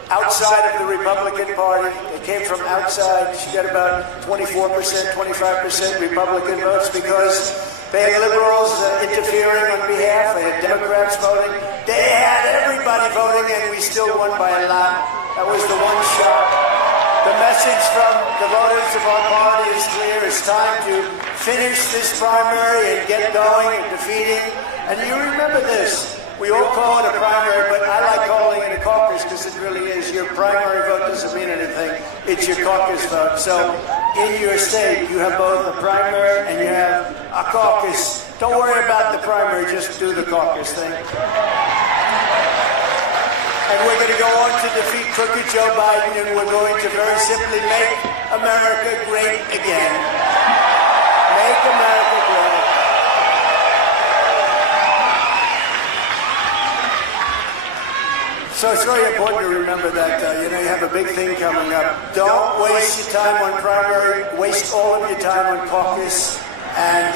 outside of the Republican Party. They came from outside. She got about 24%, 25% Republican votes because they had liberals interfering on behalf. They had Democrats voting. They had everybody voting, and we still won by a lot. That was the one shot. The message from the voters of our party is clear. It's time to finish this primary and get going and defeating. And you remember this. We all call it a primary, but I like calling it a caucus because it really is. Your primary vote doesn't mean anything. It's your caucus vote. So in your state, you have both a primary and you have a caucus. Don't worry about the primary, just do the caucus thing. And we're going to go on to defeat crooked Joe Biden, and we're going to very simply make America great again. Make America great. So it's very important to remember that, you have a big thing coming up. Don't waste your time on primary. Waste all of your time on caucus. And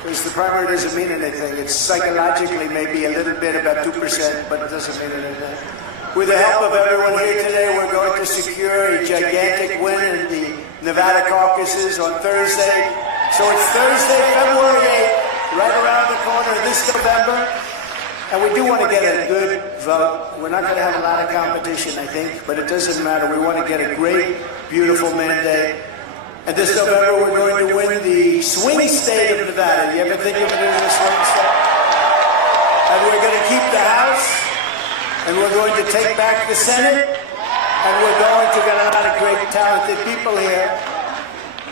because the primary doesn't mean anything. It's psychologically maybe a little bit, about 2%, but it doesn't mean anything. With the help of everyone here today, we're going to secure a gigantic win in the Nevada caucuses on Thursday. So it's Thursday, February 8th, right around the corner this November. And we do want to get a good vote. We're not going to have a lot of competition, I think, but it doesn't matter. We want to get a great, beautiful mandate. And this November, we're going to win the swing state of Nevada. You ever think of it as a swing state? And we're going to keep the House, and we're going to take back the Senate, and we're going to get a lot of great, talented people here.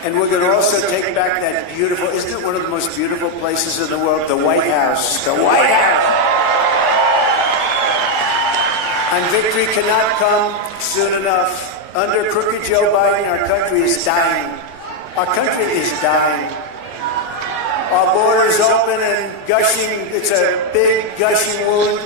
And we're going to also take back that beautiful, isn't it one of the most beautiful places in the world? The White House. The White House! And victory cannot come soon enough. Under crooked Joe Biden, our country is dying. Our country is dying. Our borders open and gushing. It's a big gushing wound,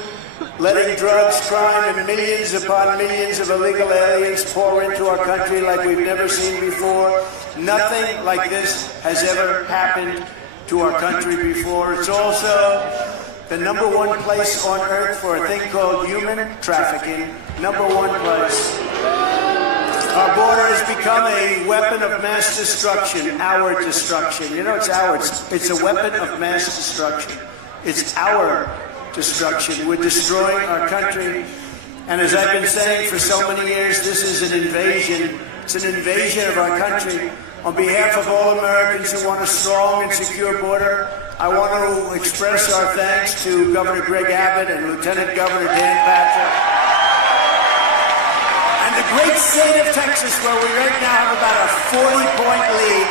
letting drugs, crime, and millions upon millions of illegal aliens pour into our country like we've never seen before. Nothing like this has ever happened to our country before. It's also the #1 place on earth for a thing called human trafficking. #1 place. Our border has become a weapon of mass destruction, our destruction. You know, it's ours. It's a weapon of mass destruction. It's our destruction. We're destroying our country. And as I've been saying for so many years, this is an invasion. It's an invasion of our country. On behalf of all Americans who want a strong and secure border, I want to express our thanks to Governor Greg Abbott and Lieutenant Governor Dan Patrick. And the great state of Texas, where we right now have about a 40-point lead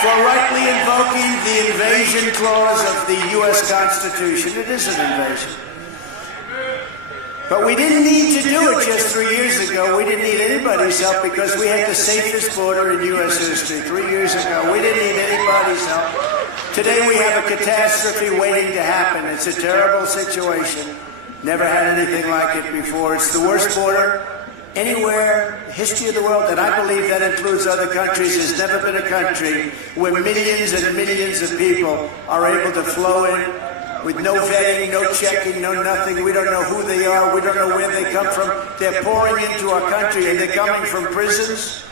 for rightly invoking the invasion clause of the U.S. Constitution. It is an invasion. But we didn't need to do it just 3 years ago. We didn't need anybody's help because we had the safest border in U.S. history. 3 years ago, we didn't need anybody's help. Today we have a catastrophe waiting to happen. It's a terrible situation. Never had anything like it before. It's the worst border anywhere in the history of the world, and I believe that includes other countries. There's never been a country where millions and millions of people are able to flow in with no vetting, no checking, no nothing. We don't know who they are. We don't know where they come from. They're pouring into our country, and they're coming from prisons.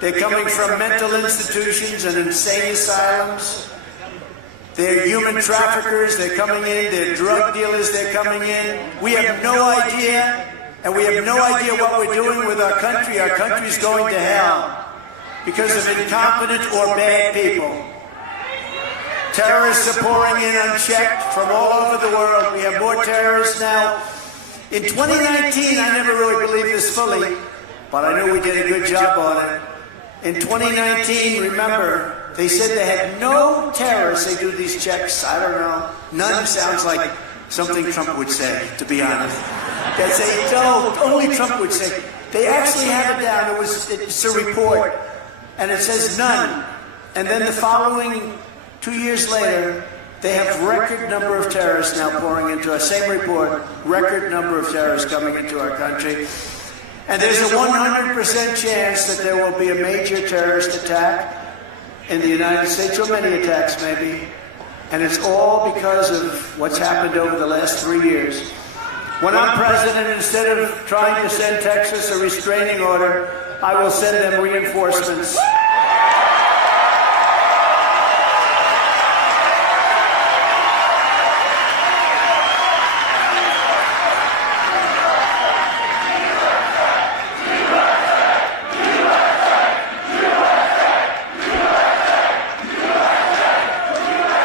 They're coming from mental institutions and insane asylums. They're human traffickers. They're coming in. They're drug dealers. They're coming in. We have no idea, and we have no idea what we're doing with our country. Our country's going to hell because of incompetent or bad people. Terrorists are pouring in unchecked from all over the world. We have more terrorists now. In 2019, I never really believed this fully, but I know we did a good job on it. In 2019, remember, they said they had no terrorists. They do these checks. I don't know. None sounds like something Trump would say, to be honest. They say, no, only Trump would say. They actually have it down. It's a report, and it says none. And then the following 2 years later, they have record number of terrorists now pouring into our same report, record number of terrorists coming into our country. And there's a 100% chance that there will be a major terrorist attack in the United States, or many attacks maybe. And it's all because of what's happened over the last 3 years. When I'm president, instead of trying to send Texas a restraining order, I will send them reinforcements.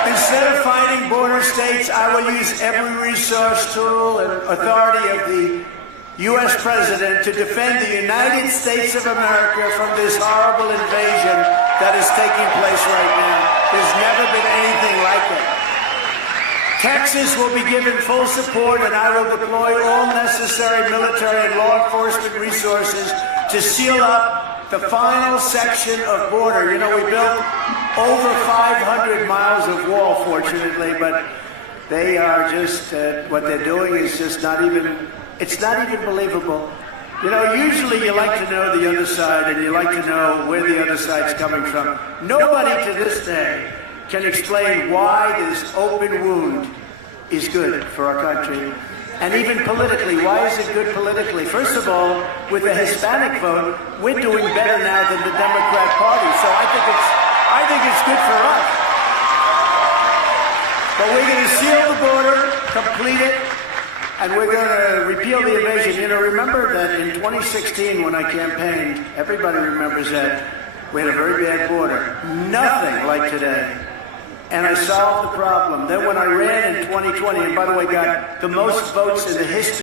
Instead of fighting border states, I will use every resource, tool, and authority of the U.S. President to defend the United States of America from this horrible invasion that is taking place right now. There's never been anything like it. Texas will be given full support, and I will deploy all necessary military and law enforcement resources to seal up the final section of border. You know, we built over 500 miles of wall, fortunately, but they are just, what they're doing is just not even, it's not even believable. You know, usually you like to know the other side, and you like to know where the other side's coming from. Nobody to this day can explain why this open wound is good for our country. And even politically, why is it good politically? First of all, with the Hispanic vote, we're doing better now than the Democrat Party. So I think it's good for us. But we're going to seal the border, complete it, and we're going to repeal the invasion. You know, remember that in 2016 when I campaigned, everybody remembers that, we had a very bad border. Nothing like today. And I solved the problem. Then when I ran in 2020, and by the way, got the most votes in the history